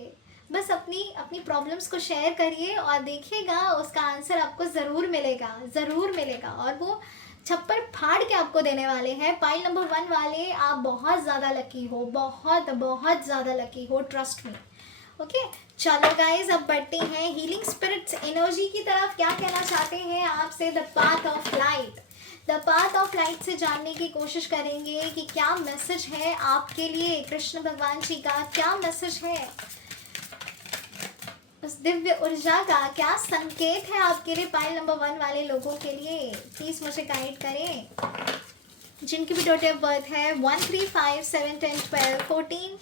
बस अपनी अपनी प्रॉब्लम्स को शेयर करिए और देखिएगा उसका आंसर आपको ज़रूर मिलेगा, ज़रूर मिलेगा। और वो छप्पर फाड़ के आपको देने वाले हैं। पाइल नंबर 1 वाले आप बहुत ज़्यादा लकी हो, बहुत बहुत ज़्यादा लकी हो, ट्रस्ट मी। ओके चलो गाइज अब बढ़ते हैं हीलिंग स्पिरिट्स एनर्जी की तरफ। क्या कहना चाहते हैं आपसे the path of light. The path of light से जानने की कोशिश करेंगे कि क्या मैसेज है आपके लिए, कृष्ण भगवान जी का क्या मैसेज है, उस दिव्य ऊर्जा का क्या संकेत है आपके लिए पाइल नंबर 1 वाले लोगों के लिए। प्लीज मुझे गाइड करें। जिनकी भी डेट ऑफ बर्थ है 1, 3, 5, 7, 10, 12, 14।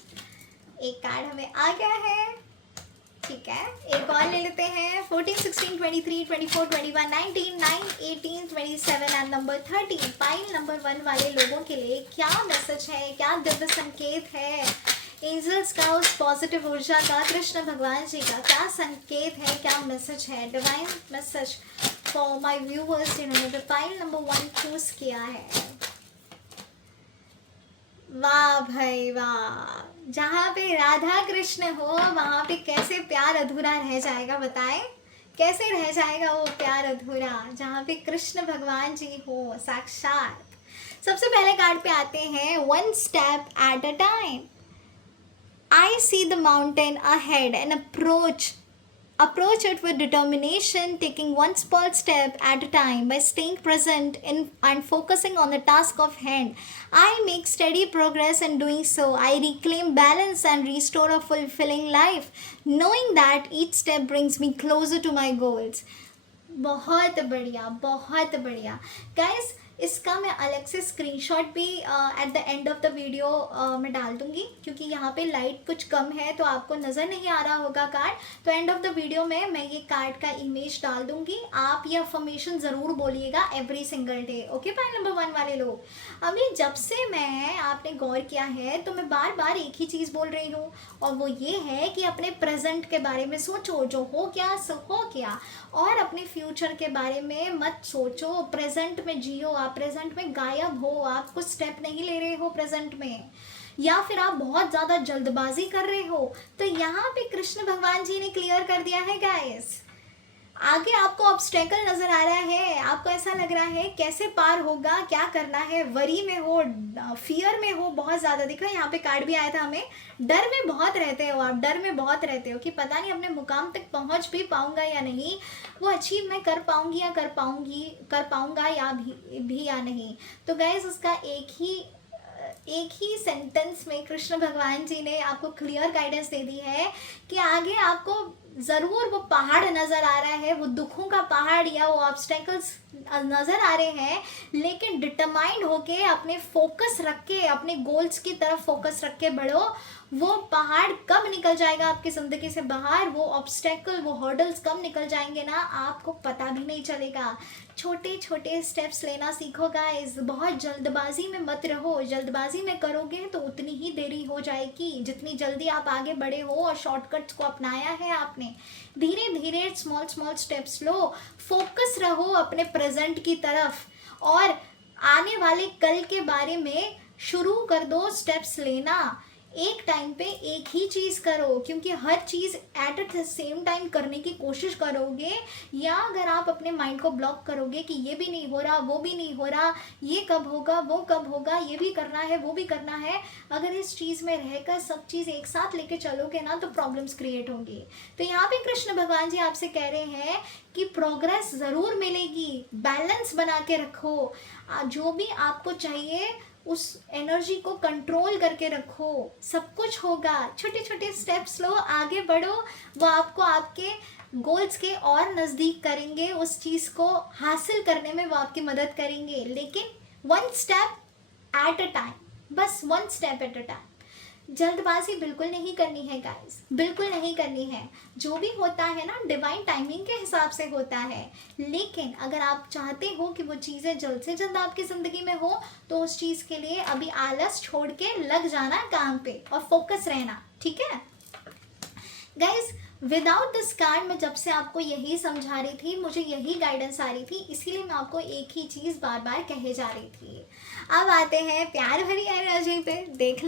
एक कार्ड हमें आ गया है, ठीक है। एक और ले लेते हैं 14, 16, 23, 24, 21, 19, 9, 18, 27 एंड नंबर 13। पाइल नंबर 1 वाले लोगों के लिए क्या मैसेज है, क्या दिव्य संकेत है एंजल्स का, उस पॉजिटिव ऊर्जा का, कृष्ण भगवान जी का क्या संकेत है, क्या मैसेज है, divine message for my viewers जिन्होंने पाइल नंबर 1 चूज किया है। वाह भाई वाह, जहाँ पे राधा कृष्ण हो वहाँ पे कैसे प्यार अधूरा रह जाएगा, बताएं कैसे रह जाएगा वो प्यार अधूरा जहाँ पे कृष्ण भगवान जी हो साक्षात। सबसे पहले कार्ड पे आते हैं 1 step at a time. I see the mountain ahead and approach it with determination, taking one small step at a time by staying present in and focusing on the task of hand. I make steady progress in doing so. I reclaim balance and restore a fulfilling life, knowing that each step brings me closer to my goals. बहुत बढ़िया, बहुत बढ़िया guys. इसका मैं अलग से screenshot भी at the end of the video मैं डाल दूंगी, क्योंकि यहाँ पे लाइट कुछ कम है तो आपको नज़र नहीं आ रहा होगा कार्ड। तो एंड ऑफ द वीडियो में मैं ये कार्ड का इमेज डाल दूंगी। आप ये अफर्मेशन ज़रूर बोलिएगा every single day, okay pile number 1 वाले लोग। अभी जब से मैं आपने गौर किया है तो मैं बार बार एक ही चीज़ बोल रही हूँ, और वो ये है कि अपने प्रेजेंट के बारे में सोचो, जो हो गया सो हो गया, और अपने फ्यूचर के बारे में मत सोचो। प्रेजेंट में जियो, आप प्रेजेंट में गायब हो, आप कुछ स्टेप नहीं ले रहे हो प्रेजेंट में, या फिर आप बहुत ज़्यादा जल्दबाजी कर रहे हो। तो यहाँ पे कृष्ण भगवान जी ने क्लियर कर दिया है गाइस, आगे आपको ऑब्स्टेकल नजर आ रहा है, आपको ऐसा लग रहा है कैसे पार होगा, क्या करना है, वरी में हो, फियर में हो बहुत ज़्यादा। देखो यहाँ पे कार्ड भी आया था हमें, डर में बहुत रहते हो आप, डर में बहुत रहते हो कि पता नहीं अपने मुकाम तक पहुँच भी पाऊँगा या नहीं, वो अचीव मैं कर पाऊँगी या कर पाऊँगा या भी या नहीं। तो गाइस उसका एक ही सेंटेंस में कृष्ण भगवान जी ने आपको क्लियर गाइडेंस दे दी है कि आगे आपको ज़रूर वो पहाड़ नज़र आ रहा है, वो दुखों का पहाड़ या वो ऑब्स्टेकल्स नज़र आ रहे हैं, लेकिन डिटरमाइंड होके अपने फोकस रख के, अपने गोल्स की तरफ फोकस रख के बढ़ो। वो पहाड़ कब निकल जाएगा आपकी ज़िंदगी से बाहर, वो ऑब्स्टेकल, वो हर्डल्स कब निकल जाएंगे ना, आपको पता भी नहीं चलेगा। छोटे छोटे स्टेप्स लेना सीखो गाइस, बहुत जल्दबाजी में मत रहो। जल्दबाजी में करोगे तो उतनी ही देरी हो जाएगी जितनी जल्दी आप आगे बढ़े हो और शॉर्टकट्स को अपनाया है आपने। धीरे धीरे स्मॉल स्मॉल स्टेप्स लो, फोकस रहो अपने प्रेजेंट की तरफ, और आने वाले कल के बारे में शुरू कर दो स्टेप्स लेना। एक टाइम पे एक ही चीज़ करो, क्योंकि हर चीज़ एट द सेम टाइम करने की कोशिश करोगे, या अगर आप अपने माइंड को ब्लॉक करोगे कि ये भी नहीं हो रहा, वो भी नहीं हो रहा, ये कब होगा, वो कब होगा, ये भी करना है, वो भी करना है, अगर इस चीज़ में रहकर सब चीज़ एक साथ लेके चलोगे ना, तो प्रॉब्लम्स क्रिएट होंगी। तो यहाँ पे कृष्ण भगवान जी आपसे कह रहे हैं कि प्रोग्रेस ज़रूर मिलेगी, बैलेंस बना के रखो, जो भी आपको चाहिए उस एनर्जी को कंट्रोल करके रखो, सब कुछ होगा। छोटे छोटे स्टेप्स लो, आगे बढ़ो, वो आपको आपके गोल्स के और नज़दीक करेंगे, उस चीज़ को हासिल करने में वो आपकी मदद करेंगे, लेकिन one step at a time, बस one step at a time. जल्दबाजी बिल्कुल नहीं करनी है गाइस, बिल्कुल नहीं करनी है। जो भी होता है ना डिवाइन टाइमिंग के हिसाब से होता है, लेकिन अगर आप चाहते हो कि वो चीज़ें जल्द से जल्द आपकी ज़िंदगी में हो, तो उस चीज़ के लिए अभी आलस छोड़ के लग जाना काम पे और फोकस रहना, ठीक है गाइस। विदाउट दिस कार्ड मैं जब से आपको यही समझा रही थी, मुझे यही गाइडेंस आ रही थी, इसीलिए मैं आपको एक ही चीज़ बार बार कहे जा रही थी। अब आते हैं प्यार भरी एनर्जी पे, देख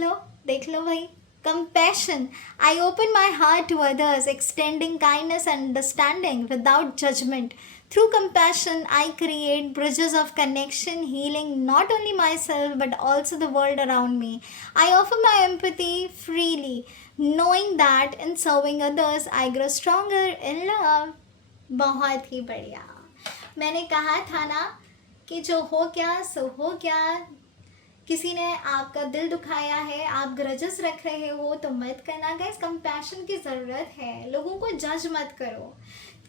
लो भाई। Compassion. I open my heart to others, extending kindness and understanding without judgment. Through compassion, I create bridges of connection, healing not only myself but also the world around me. I offer my empathy freely, knowing that in serving others, I grow stronger in love. बहुत ही बढ़िया। मैंने कहा था ना कि जो हो गया सो हो गया। किसी ने आपका दिल दुखाया है, आप ग्रजेस रख रहे हो, तो मत करना गाइस। कंपैशन की ज़रूरत है, लोगों को जज मत करो,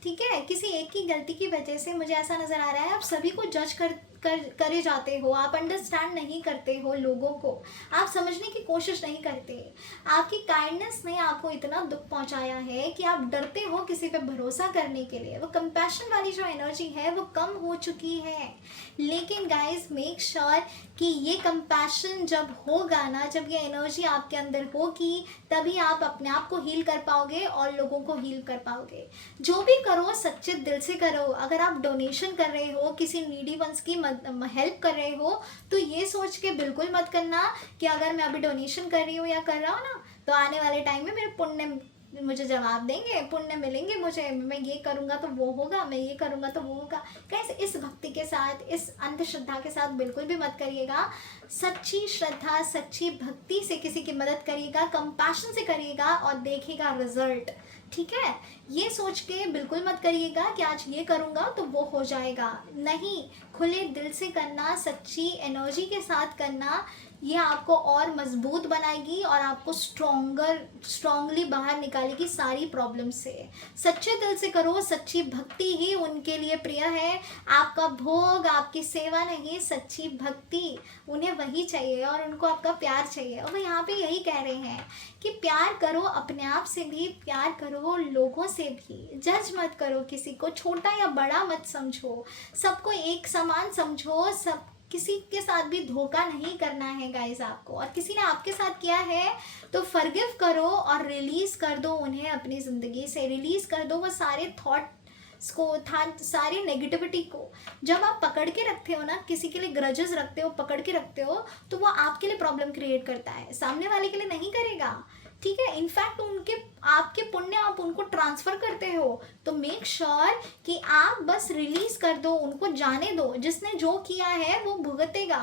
ठीक है। किसी एक की गलती की वजह से मुझे ऐसा नज़र आ रहा है आप सभी को जज करे जाते हो, आप अंडरस्टैंड नहीं करते हो लोगों को, आप समझने की कोशिश नहीं करते। आपकी काइंडनेस ने आपको इतना दुख पहुंचाया है कि आप डरते हो किसी पे भरोसा करने के लिए। वो कंपैशन वाली जो एनर्जी है वो कम हो चुकी है। लेकिन गाइस मेक श्योर कि ये कंपैशन जब होगा ना, जब ये एनर्जी आपके अंदर होगी, तभी आप अपने आप को हील कर पाओगे और लोगों को हील कर पाओगे। जो भी करो सच्चे दिल से करो। अगर आप डोनेशन कर रहे हो, किसी नीडी वंस की हेल्प कर रहे हो, तो ये सोच के बिल्कुल मत करना कि अगर मैं अभी डोनेशन कर रही हूँ या कर रहा हूँ ना, तो आने वाले टाइम में मेरे पुण्य मुझे जवाब देंगे, पुण्य मिलेंगे मुझे, मैं ये करूँगा तो वो होगा, मैं ये करूँगा तो वो होगा। कैसे इस भक्ति के साथ, इस अंधश्रद्धा के साथ बिल्कुल भी मत करिएगा। सच्ची श्रद्धा, सच्ची भक्ति से किसी की मदद करिएगा, कंपैशन से करिएगा और देखिएगा रिजल्ट, ठीक है। ये सोच के बिल्कुल मत करिएगा कि आज ये करूँगा तो वो हो जाएगा, नहीं। खुले दिल से करना, सच्ची एनर्जी के साथ करना, ये आपको और मजबूत बनाएगी और आपको स्ट्रॉन्गली बाहर निकालेगी सारी प्रॉब्लम से। सच्चे दिल से करो, सच्ची भक्ति ही उनके लिए प्रिय है। आपका भोग, आपकी सेवा नहीं, सच्ची भक्ति उन्हें वही चाहिए और उनको आपका प्यार चाहिए। और वो यहाँ पे यही कह रहे हैं कि प्यार करो, अपने आप से भी प्यार करो, लोगों से भी। जज मत करो किसी को, छोटा या बड़ा मत समझो, सबको एक समान समझो। सब किसी के साथ भी धोखा नहीं करना है गाइस आपको, और किसी ने आपके साथ किया है तो फॉरगिव करो और रिलीज़ कर दो उन्हें अपनी ज़िंदगी से। रिलीज़ कर दो वो सारे थॉट्स को, सारी नेगेटिविटी को। जब आप पकड़ के रखते हो ना, किसी के लिए ग्रजेस रखते हो, पकड़ के रखते हो, तो वो आपके लिए प्रॉब्लम क्रिएट करता है, सामने वाले के लिए नहीं करेगा, ठीक है। इनफैक्ट उनके आपके पुण्य आप उनको ट्रांसफ़र करते हो। तो मेक श्योर कि आप बस रिलीज़ कर दो, उनको जाने दो। जिसने जो किया है वो भुगतेगा।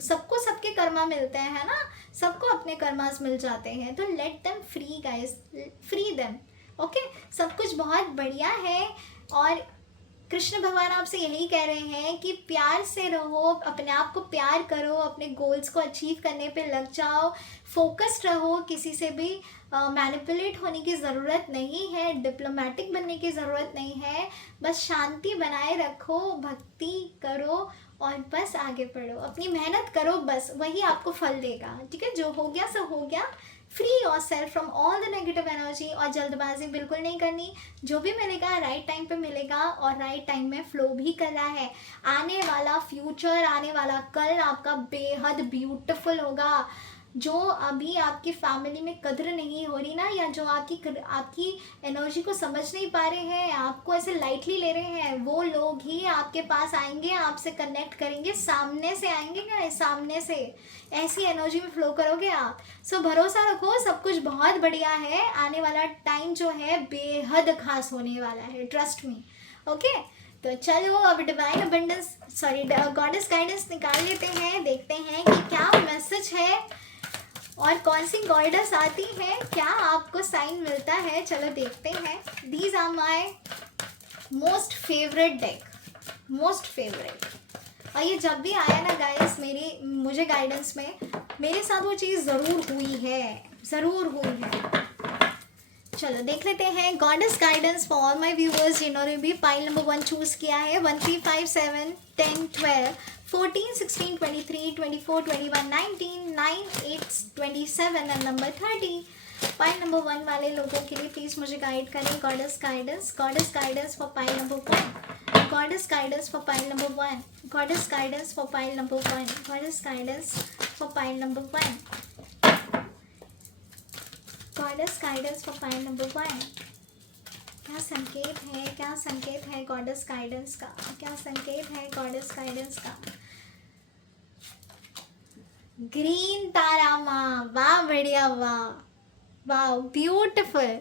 सबको सबके कर्मा मिलते हैं, है ना, सबको अपने कर्मास मिल जाते हैं। तो let them free guys, free them, okay. सब कुछ बहुत बढ़िया है। और कृष्ण भगवान आपसे यही कह रहे हैं कि प्यार से रहो, अपने आप को प्यार करो, अपने गोल्स को अचीव करने पे लग जाओ, फोकस्ड रहो। किसी से भी मैनिपुलेट होने की ज़रूरत नहीं है, डिप्लोमेटिक बनने की ज़रूरत नहीं है। बस शांति बनाए रखो, भक्ति करो और बस आगे बढ़ो, अपनी मेहनत करो, बस वही आपको फल देगा, ठीक है। जो हो गया सो हो गया। Free your self from all the negative energy. और जल्दबाजी बिल्कुल नहीं करनी, जो भी मिलेगा राइट टाइम पे मिलेगा और राइट टाइम में फ्लो भी कर रहा है। आने वाला फ्यूचर, आने वाला कल आपका बेहद ब्यूटीफुल होगा। जो अभी आपकी फैमिली में कद्र नहीं हो रही ना, या जो आपकी एनर्जी को समझ नहीं पा रहे हैं, आपको ऐसे लाइटली ले रहे हैं, वो लोग ही आपके पास आएंगे, आपसे कनेक्ट करेंगे, सामने से आएंगे गाइस, सामने से ऐसी एनर्जी में फ्लो करोगे आप। सो भरोसा रखो, सब कुछ बहुत बढ़िया है, आने वाला टाइम जो है बेहद खास होने वाला है, ट्रस्ट मी। ओके, तो चलो अब डिवाइन अबंडेंस गॉडेस गाइडेंस निकाल लेते हैं, देखते हैं कि क्या मैसेज है और कौन सी गॉडेस आती है, क्या आपको साइन मिलता है। चलो देखते हैं। These are my most favourite deck, most favourite. और ये जब भी आया ना गाइस मुझे गाइडेंस में, मेरे साथ वो चीज़ ज़रूर हुई है, ज़रूर हुई है। चलो देख लेते हैं goddess guidance for all my viewers जिन्होंने भी पाइल नंबर 1 चूज़ किया है। 1 3 5 7 10 12 14 16 23 24 21 19 9 8 27 एंड नंबर 30। पाइल नंबर 1 वाले लोगों के लिए प्लीज़ मुझे गाइड करें। Goddess guidance for pile number 1, goddess guidance for pile number 1, goddess guidance for pile number 1, goddess guidance for pile number 1, goddess guidance for pile number 1। क्या संकेत है, क्या संकेत है गॉडेस गाइडेंस का, क्या संकेत है गॉडेस गाइडेंस का। ग्रीन तारा माँ, वाह बढ़िया, वाह वाह ब्यूटिफुल।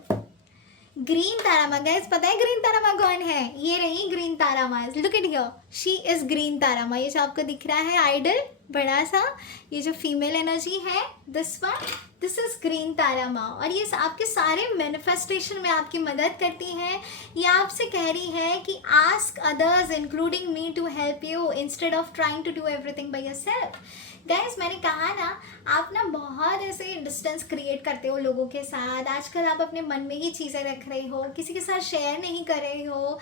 ग्रीन तारा माँ गाइस, पता है ग्रीन तारा माँ कौन है? ये रही ग्रीन तारा माँ, look at here, she is green Tara माँ। ये जो आपको दिख रहा है आइडल बड़ा सा, ये जो फीमेल एनर्जी है, दिस इज ग्रीन तारा माँ। और ये आपके सारे मैनिफेस्टेशन में आपकी मदद करती है। ये आपसे कह रही है कि ask others including me to help you instead of trying to do everything by yourself. Guys मैंने कहा ना, आप ना बहुत ऐसे डिस्टेंस क्रिएट करते हो लोगों के साथ। आजकल आप अपने मन में ही चीज़ें रख रहे हो, किसी के साथ शेयर नहीं कर रहे हो,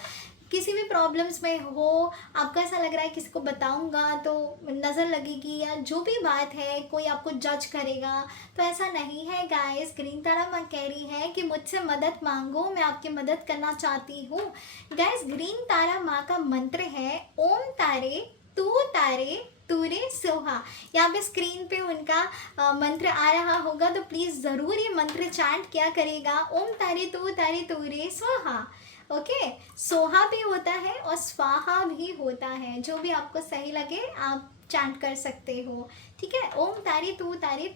किसी भी प्रॉब्लम्स में हो, आपको ऐसा लग रहा है किसी को बताऊंगा तो नज़र लगेगी, या जो भी बात है कोई आपको जज करेगा। तो ऐसा नहीं है गाइस, ग्रीन तारा माँ कह रही है कि मुझसे मदद मांगो, मैं आपकी मदद करना चाहती हूँ। गाइस ग्रीन तारा माँ का मंत्र है ओम तारे तू तारे तूरे सोहा। यहाँ पे स्क्रीन पे उनका मंत्र आ रहा होगा, तो प्लीज़ ज़रूर ये मंत्र चैंट किया करेगा, ओम तारे तूरे सोहा। ओके, सोहा भी होता है और स्वाहा भी होता है, जो भी आपको सही लगे आप चैंट कर सकते हो, ठीक है। ओम तारे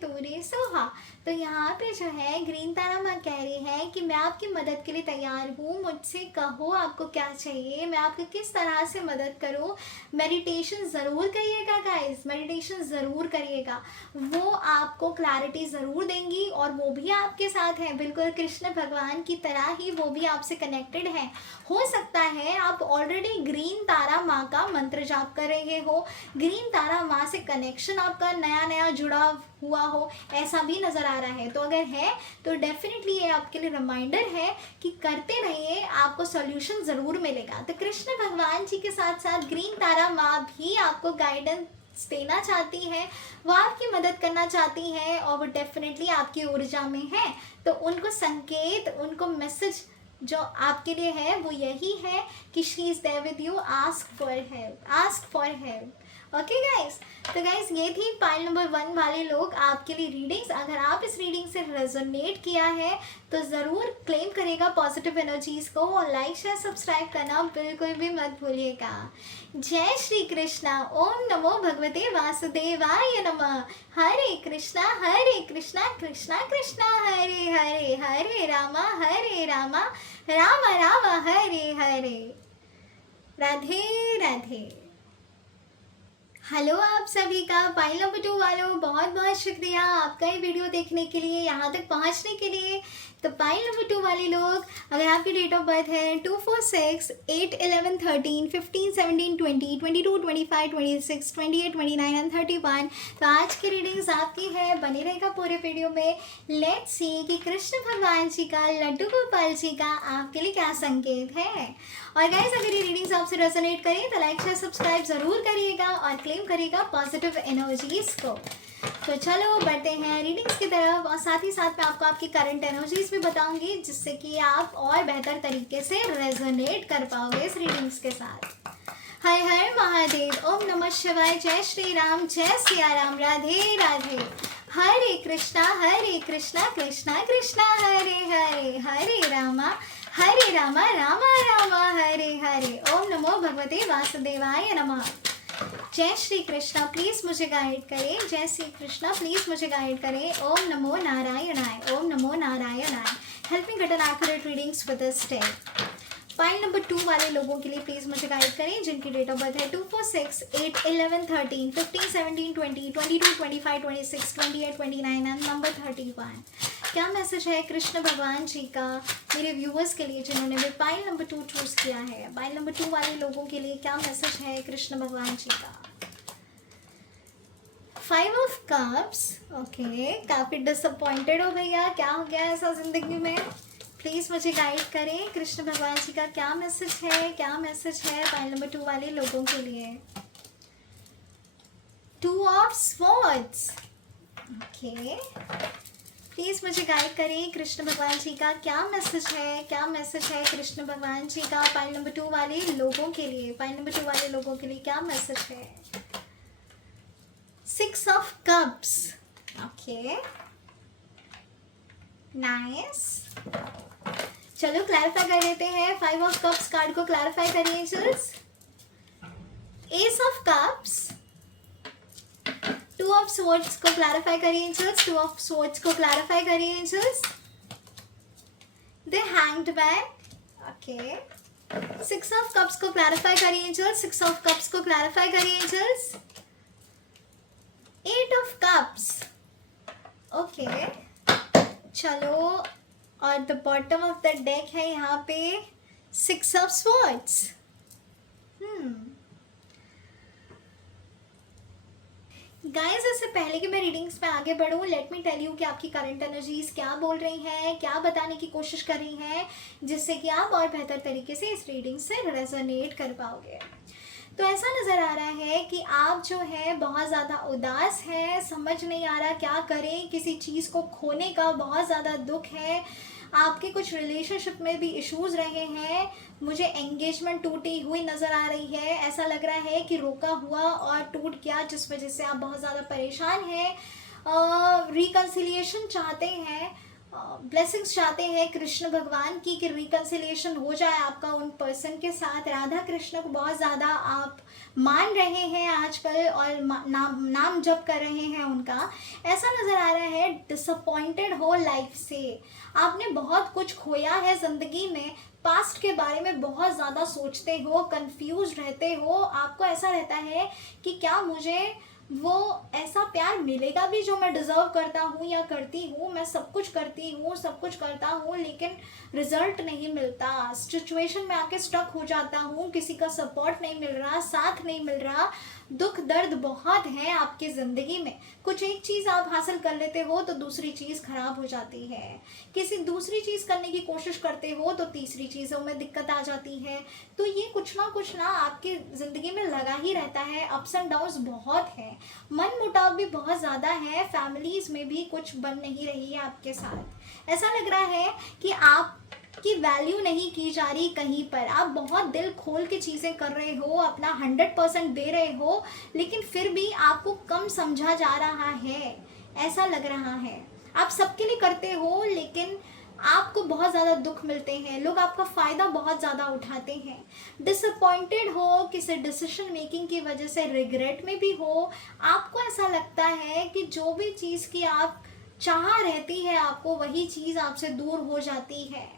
तूरे सोहा। तो यहाँ पे जो है ग्रीन तारा माँ कह रही है कि मैं आपकी मदद के लिए तैयार हूँ, मुझसे कहो आपको क्या चाहिए, मैं आपको किस तरह से मदद करूँ। मेडिटेशन ज़रूर करिएगा गाइस, मेडिटेशन ज़रूर करिएगा, वो आपको क्लैरिटी ज़रूर देंगी, और वो भी आपके साथ हैं, बिल्कुल कृष्ण भगवान की तरह ही वो भी आपसे कनेक्टेड हैं। हो सकता है आप ऑलरेडी ग्रीन तारा माँ का मंत्र जाप कर रहे हो, ग्रीन तारा माँ से कनेक्शन आपका नया नया जुड़ा हुआ हो, ऐसा भी नज़र आ रहा है। तो अगर है तो डेफिनेटली ये आपके लिए रिमाइंडर है कि करते रहिए, आपको सॉल्यूशन ज़रूर मिलेगा। तो कृष्ण भगवान जी के साथ साथ ग्रीन तारा माँ भी आपको गाइडेंस देना चाहती है, वो आपकी मदद करना चाहती है, और वो डेफिनेटली आपकी ऊर्जा में है। तो उनको संकेत, उनको मैसेज जो आपके लिए है वो यही है कि she is there with you, ask for help, ask for help. Okay guys, तो गाइस ये थी पाइल नंबर 1 वाले लोग आपके लिए रीडिंग्स। अगर आप इस रीडिंग से रेजोनेट किया है तो ज़रूर क्लेम करेगा पॉजिटिव एनर्जीज़ को, और लाइक शेयर सब्सक्राइब करना बिल्कुल भी मत भूलिएगा। जय श्री कृष्णा, ओम नमो भगवते वासुदेवाय नमः। हरे कृष्णा कृष्णा कृष्णा हरे हरे, हरे रामा रामा रामा हरे हरे। राधे राधे। हेलो आप सभी का, पाइल नंबर 2 वालों बहुत बहुत शुक्रिया आपका ये वीडियो देखने के लिए, यहाँ तक पहुँचने के लिए। तो पाइल नंबर 2 वाले लोग, अगर आपकी डेट ऑफ बर्थ है 2 4 6 8 11 13 15 17 20 22 25 26 28 29 एंड 31, तो आज की रीडिंग्स आपकी है। बने रहेगा पूरे वीडियो में। लेट्स सी कि कृष्ण भगवान जी का, लड्डू गोपाल जी का आपके लिए क्या संकेत है। और गाइस अगर ये रीडिंग्स आपसे रेजोनेट करें तो लाइक शेयर सब्सक्राइब ज़रूर करिएगा और क्लेम करिएगा पॉजिटिव एनर्जीज़ को। तो चलो बढ़ते हैं रीडिंग्स की तरफ, और साथ ही साथ मैं आपको आपकी करंट एनर्जीज भी बताऊंगी, जिससे कि आप और बेहतर तरीके से रेजोनेट कर पाओगे इस रीडिंग्स के साथ। हर हर महादेव, ओम नमः शिवाय, जय श्री राम, जय सिया राम, राधे राधे। हरे कृष्णा कृष्णा कृष्णा हरे हरे, हरे रामा रामा रामा हरे हरे। ओम नमो भगवते वासुदेवाय नमः। जय श्री कृष्णा, प्लीज मुझे गाइड करें। जय श्री कृष्णा, प्लीज मुझे गाइड करें। ओम नमो नारायणाय, ओम नमो नारायणाय। Help me get an accurate readings with this step. File number 2 वाले लोगों के लिए प्लीज मुझे गाइड करें, जिनकी डेट ऑफ बर्थ है 2, 4, 6, 8, 11, 13, 15, 17, 20, 22, 25, 26, 28, 29 एंड नंबर 31। क्या मैसेज है कृष्ण भगवान जी का मेरे व्यूअर्स के लिए जिन्होंने भी पाइल नंबर 2 चूज किया है? पाइल नंबर 2 वाले लोगों के लिए क्या मैसेज है कृष्ण भगवान जी का? 5 ऑफ कप्स। ओके, काफी डिसअपॉइंटेड हो भैया, क्या हो गया ऐसा जिंदगी में? प्लीज मुझे गाइड करें, कृष्ण भगवान जी का क्या मैसेज है, क्या मैसेज है पाइल नंबर 2 वाले लोगों के लिए? 2 ऑफ स्वॉर्ड्स। ओके, प्लीज मुझे गाइड करें, कृष्ण भगवान जी का क्या मैसेज है, क्या मैसेज है कृष्ण भगवान जी का पाइल नंबर 2 वाले लोगों के लिए? पाइल नंबर 2 वाले लोगों के लिए क्या मैसेज है? 6 ऑफ कप्स। Okay, nice. चलो क्लैरिफाई कर देते हैं। 5 ऑफ कप्स कार्ड को क्लैरिफाई करिए angels. Ace of cups. 2 of swords को क्लैरिफाई करिए एंजल्स। 2 ऑफ स्वॉर्ड्स को क्लैरिफाई करिए angels. The hanged man. Okay, 6 of cups को क्लैरिफाई करिए एंजल्स। 6 ऑफ कप्स को क्लैरिफाई करिए एंजल्स। 8 of cups. ओके, चलो, और the bottom of the deck है यहाँ पे 6 ऑफ स्वॉर्ड्स। गाइस, इससे पहले कि मैं रीडिंग्स में आगे बढ़ूँ, लेट मी टेल यू कि आपकी करंट एनर्जीज क्या बोल रही हैं, क्या बताने की कोशिश कर रही हैं, जिससे कि आप और बेहतर तरीके से इस रीडिंग से रेजोनेट कर पाओगे। तो ऐसा नज़र आ रहा है कि आप जो है बहुत ज़्यादा उदास हैं, समझ नहीं आ रहा क्या करें, किसी चीज़ को खोने का बहुत ज़्यादा दुख है। आपके कुछ रिलेशनशिप में भी इश्यूज़ रहे हैं। मुझे एंगेजमेंट टूटी हुई नज़र आ रही है। ऐसा लग रहा है कि रोका हुआ और टूट गया, जिस वजह से आप बहुत ज़्यादा परेशान हैं। रिकन्सिलिएशन चाहते हैं, ब्लेसिंग्स चाहते हैं कृष्ण भगवान की कि रिकन्सिलिएशन हो जाए आपका उन पर्सन के साथ। राधा कृष्ण को बहुत ज़्यादा आप मान रहे हैं आजकल और नाम जप कर रहे हैं उनका। ऐसा नज़र आ रहा है डिसअपॉइंटेड हो लाइफ से। आपने बहुत कुछ खोया है ज़िंदगी में। पास्ट के बारे में बहुत ज़्यादा सोचते हो, कंफ्यूज रहते हो। आपको ऐसा रहता है कि क्या मुझे वो ऐसा प्यार मिलेगा भी जो मैं डिज़र्व करता हूँ या करती हूँ। मैं सब कुछ करती हूँ, सब कुछ करता हूँ, लेकिन रिजल्ट नहीं मिलता। सिचुएशन में आके स्टक हो जाता हूँ, किसी का सपोर्ट नहीं मिल रहा, साथ नहीं मिल रहा। दुख दर्द बहुत है आपकी ज़िंदगी में। कुछ एक चीज़ आप हासिल कर लेते हो तो दूसरी चीज़ खराब हो जाती है। किसी दूसरी चीज़ करने की कोशिश करते हो तो तीसरी चीज़ों में दिक्कत आ जाती है। तो ये कुछ ना आपकी ज़िंदगी में लगा ही रहता है। अप्स एंड डाउन्स बहुत हैं, मन मुटाव भी बहुत ज़्यादा है। फैमिलीज़ में भी कुछ बन नहीं रही है आपके साथ। ऐसा लग रहा है कि आप की वैल्यू नहीं की जा रही कहीं पर। आप बहुत दिल खोल के चीज़ें कर रहे हो, अपना 100% दे रहे हो, लेकिन फिर भी आपको कम समझा जा रहा है, ऐसा लग रहा है। आप सबके लिए करते हो, लेकिन आपको बहुत ज़्यादा दुख मिलते हैं। लोग आपका फ़ायदा बहुत ज़्यादा उठाते हैं। डिसअपॉइंटेड हो किसी डिसीजन मेकिंग की वजह से, रिग्रेट में भी हो। आपको ऐसा लगता है कि जो भी चीज़ की आप चाह रहती है आपको, वही चीज़ आपसे दूर हो जाती है।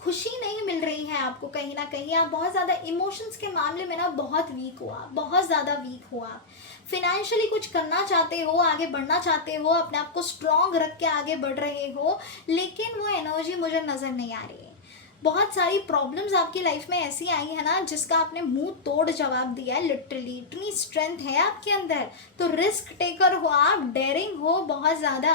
खुशी नहीं मिल रही है आपको कहीं ना कहीं। आप बहुत ज़्यादा इमोशंस के मामले में ना बहुत वीक हो, आप बहुत ज़्यादा वीक हो। आप फिनेंशियली कुछ करना चाहते हो, आगे बढ़ना चाहते हो, अपने आप को स्ट्रॉन्ग रख के आगे बढ़ रहे हो, लेकिन वो एनर्जी मुझे नज़र नहीं आ रही है। बहुत सारी प्रॉब्लम्स आपकी लाइफ में ऐसी आई है ना, जिसका आपने मुंह तोड़ जवाब दिया है। लिटरली इतनी स्ट्रेंथ है आपके अंदर। तो रिस्क टेकर हो आप, डेयरिंग हो बहुत ज़्यादा।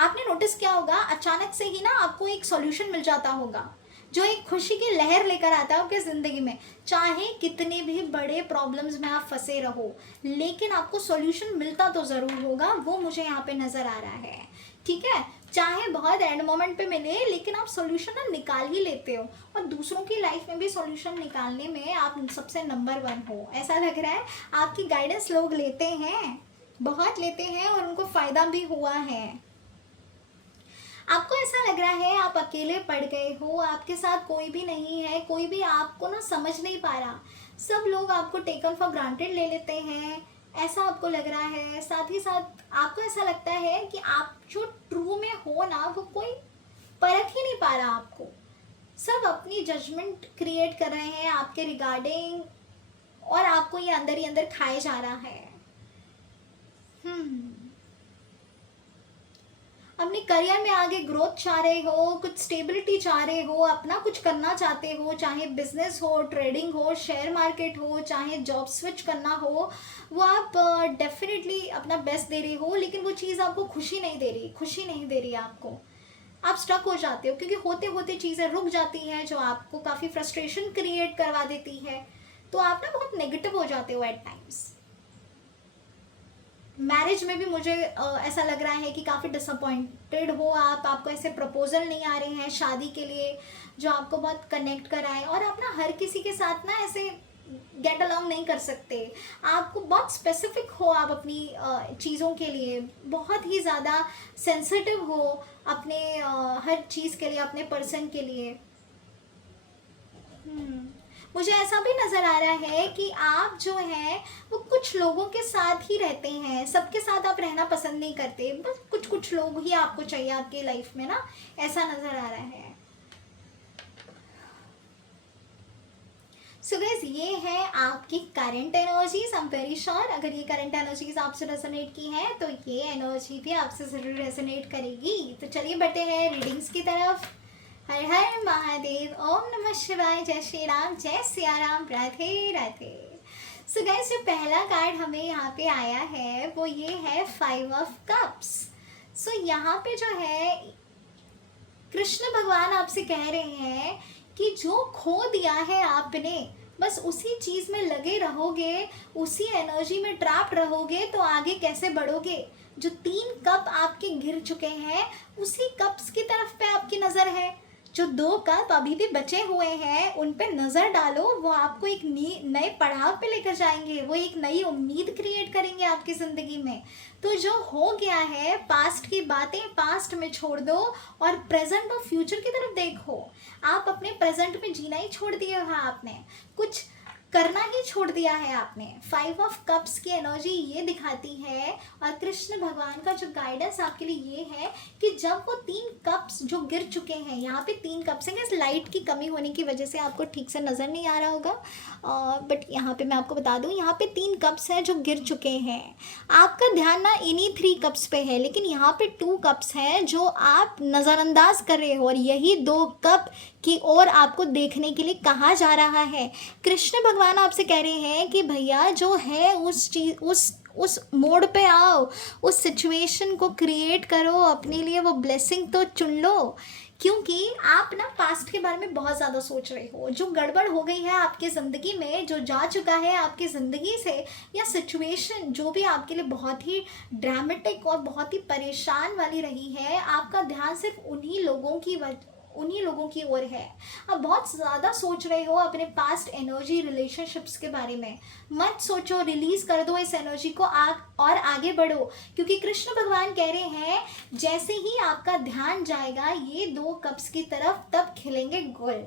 आपने नोटिस किया होगा, अचानक से ही ना आपको एक सॉल्यूशन मिल जाता होगा जो एक खुशी की लहर लेकर आता है आपके ज़िंदगी में। चाहे कितने भी बड़े प्रॉब्लम्स में आप फंसे रहो, लेकिन आपको सॉल्यूशन मिलता तो ज़रूर होगा। वो मुझे यहाँ पे नज़र आ रहा है, ठीक है। चाहे बहुत एंड मोमेंट पे मिले, लेकिन आप सॉल्यूशन ना निकाल ही लेते हो। और दूसरों की लाइफ में भी सॉल्यूशन निकालने में आप सबसे नंबर 1 हो। ऐसा लग रहा है आपकी गाइडेंस लोग लेते हैं। बहुत लेते हैं और उनको फ़ायदा भी हुआ है। आपको ऐसा लग रहा है आप अकेले पड़ गए हो, आपके साथ कोई भी नहीं है, कोई भी आपको ना समझ नहीं पा रहा, सब लोग आपको टेकन फॉर ग्रांटेड ले लेते हैं, ऐसा आपको लग रहा है। साथ ही साथ आपको ऐसा लगता है कि आप जो ट्रू में हो ना, वो कोई परख ही नहीं पा रहा आपको। सब अपनी जजमेंट क्रिएट कर रहे हैं आपके रिगार्डिंग, और आपको ये अंदर ही अंदर खाए जा रहा है। अपने करियर में आगे ग्रोथ चाह रहे हो, कुछ स्टेबिलिटी चाह रहे हो, अपना कुछ करना चाहते हो, चाहे बिजनेस हो, ट्रेडिंग हो, शेयर मार्केट हो, चाहे जॉब स्विच करना हो, वो आप डेफिनेटली अपना बेस्ट दे रहे हो, लेकिन वो चीज़ आपको खुशी नहीं दे रही, खुशी नहीं दे रही आपको। आप स्टक हो जाते हो क्योंकि होते होते चीज़ें रुक जाती हैं, जो आपको काफ़ी फ्रस्ट्रेशन क्रिएट करवा देती है। तो आप ना बहुत नेगेटिव हो जाते हो एट टाइम्स। मैरिज में भी मुझे ऐसा लग रहा है कि काफ़ी डिसअपॉइंटेड हो आप, आपको ऐसे प्रपोजल नहीं आ रहे हैं शादी के लिए जो आपको बहुत कनेक्ट कराए, और आप ना हर किसी के साथ ना ऐसे गेट अलॉन्ग नहीं कर सकते। आपको बहुत स्पेसिफिक हो आप अपनी चीज़ों के लिए, बहुत ही ज़्यादा सेंसिटिव हो अपने हर चीज़ के लिए, अपने पर्सन के लिए। मुझे ऐसा भी नज़र आ रहा है कि आप जो है वो कुछ लोगों के साथ ही रहते हैं, सबके साथ आप रहना पसंद नहीं करते, बस कुछ कुछ लोग ही आपको चाहिए आपकी लाइफ में ना, ऐसा नज़र आ रहा है। सो गाइस, ये है आपकी current energies. I am very sure अगर ये करंट एनर्जीज आपसे रेजोनेट की हैं तो ये एनर्जी भी आपसे ज़रूर रेजोनेट करेगी। तो चलिए बढ़ते हैं रीडिंग्स की तरफ। हर हर महादेव, ओम नमः शिवाय, जय श्री राम, जय सिया राम, राधे राधे। सो गाइस, जो पहला कार्ड हमें यहाँ पे आया है वो ये है 5 ऑफ कप्स। सो यहाँ पे जो है कृष्ण भगवान आपसे कह रहे हैं कि जो खो दिया है आपने, बस उसी चीज़ में लगे रहोगे, उसी एनर्जी में ट्रैप रहोगे तो आगे कैसे बढ़ोगे। जो 3 कप आपके गिर चुके हैं, उसी कप्स की तरफ पे आपकी नज़र है। जो 2 कप अभी भी बचे हुए हैं उन पे नज़र डालो, वो आपको एक नए पड़ाव पे लेकर जाएंगे, वो एक नई उम्मीद क्रिएट करेंगे आपकी ज़िंदगी में। तो जो हो गया है, पास्ट की बातें पास्ट में छोड़ दो और प्रेजेंट और फ्यूचर की तरफ देखो। आप अपने प्रेजेंट में जीना ही छोड़ दिया है, आपने कुछ करना ही छोड़ दिया है आपने। 5 ऑफ कप्स की एनर्जी ये दिखाती है, और कृष्ण भगवान का जो गाइडेंस आपके लिए ये है कि जब वो 3 कप्स जो गिर चुके हैं, यहाँ पे 3 कप्स हैं, इस लाइट की कमी होने की वजह से आपको ठीक से नज़र नहीं आ रहा होगा, बट यहाँ पे मैं आपको बता दूँ, यहाँ पे 3 कप्स हैं जो गिर चुके हैं। आपका ध्यान ना इन्हीं 3 कप्स पे है, लेकिन यहाँ पे 2 कप्स हैं जो आप नज़रअंदाज कर रहे हो, और यही 2 कप की ओर आपको देखने के लिए कहा जा रहा है। कृष्ण भगवान आपसे कह रहे हैं कि भैया जो है उस मोड पे आओ, उस सिचुएशन को क्रिएट करो अपने लिए, वो ब्लेसिंग तो चुन लो। क्योंकि आप ना पास्ट के बारे में बहुत ज़्यादा सोच रहे हो, जो गड़बड़ हो गई है आपकी ज़िंदगी में, जो जा चुका है आपकी ज़िंदगी से, या सिचुएशन जो भी आपके लिए बहुत ही ड्रामेटिक और बहुत ही परेशान वाली रही है, आपका ध्यान सिर्फ उन्हीं लोगों की ओर है। आप बहुत ज़्यादा सोच रहे हो अपने पास्ट एनर्जी रिलेशनशिप्स के बारे में। मत सोचो, रिलीज़ कर दो इस एनर्जी को और आगे बढ़ो, क्योंकि कृष्ण भगवान कह रहे हैं जैसे ही आपका ध्यान जाएगा ये 2 कप्स की तरफ, तब खिलेंगे गुल।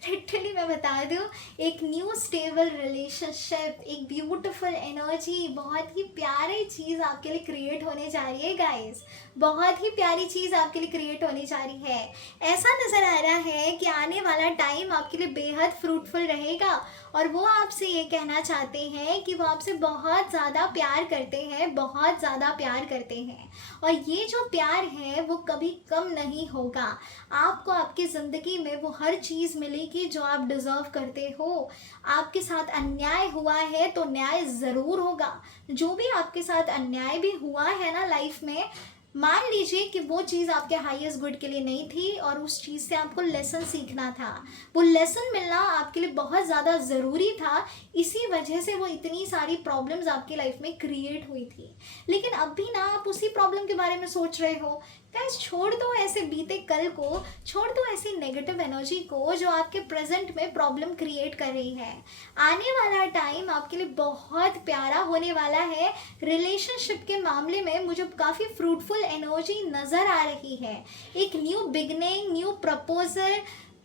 लिटरली मैं बता दूँ, एक न्यू स्टेबल रिलेशनशिप, एक ब्यूटीफुल एनर्जी, बहुत ही प्यारी चीज़ आपके लिए क्रिएट होने जा रही है गाइस। बहुत ही प्यारी चीज़ आपके लिए क्रिएट होने जा रही है। ऐसा नज़र आ रहा है कि आने वाला टाइम आपके लिए बेहद फ्रूटफुल रहेगा, और वो आपसे ये कहना चाहते हैं कि वो आपसे बहुत ज़्यादा प्यार करते हैं, बहुत ज़्यादा प्यार करते हैं, और ये जो प्यार है वो कभी कम नहीं होगा। आपको आपकी ज़िंदगी में वो हर चीज़ मिलेगी जो आप डिज़र्व करते हो। आपके साथ अन्याय हुआ है तो न्याय ज़रूर होगा। जो भी आपके साथ अन्याय भी हुआ है ना लाइफ में, मान लीजिए कि वो चीज़ आपके हाईएस्ट गुड के लिए नहीं थी, और उस चीज़ से आपको लेसन सीखना था, वो लेसन मिलना आपके लिए बहुत ज़्यादा ज़रूरी था। इसी वजह से वो इतनी सारी प्रॉब्लम्स आपकी लाइफ में क्रिएट हुई थी। लेकिन अब भी ना आप उसी प्रॉब्लम के बारे में सोच रहे हो गाइस छोड़ दो ऐसे बीते कल को, छोड़ दो ऐसी नेगेटिव एनर्जी को जो आपके प्रेजेंट में प्रॉब्लम क्रिएट कर रही है। आने वाला टाइम आपके लिए बहुत प्यारा होने वाला है। रिलेशनशिप के मामले में मुझे काफ़ी फ्रूटफुल एनर्जी नज़र आ रही है। एक न्यू बिगनिंग, न्यू प्रपोजल,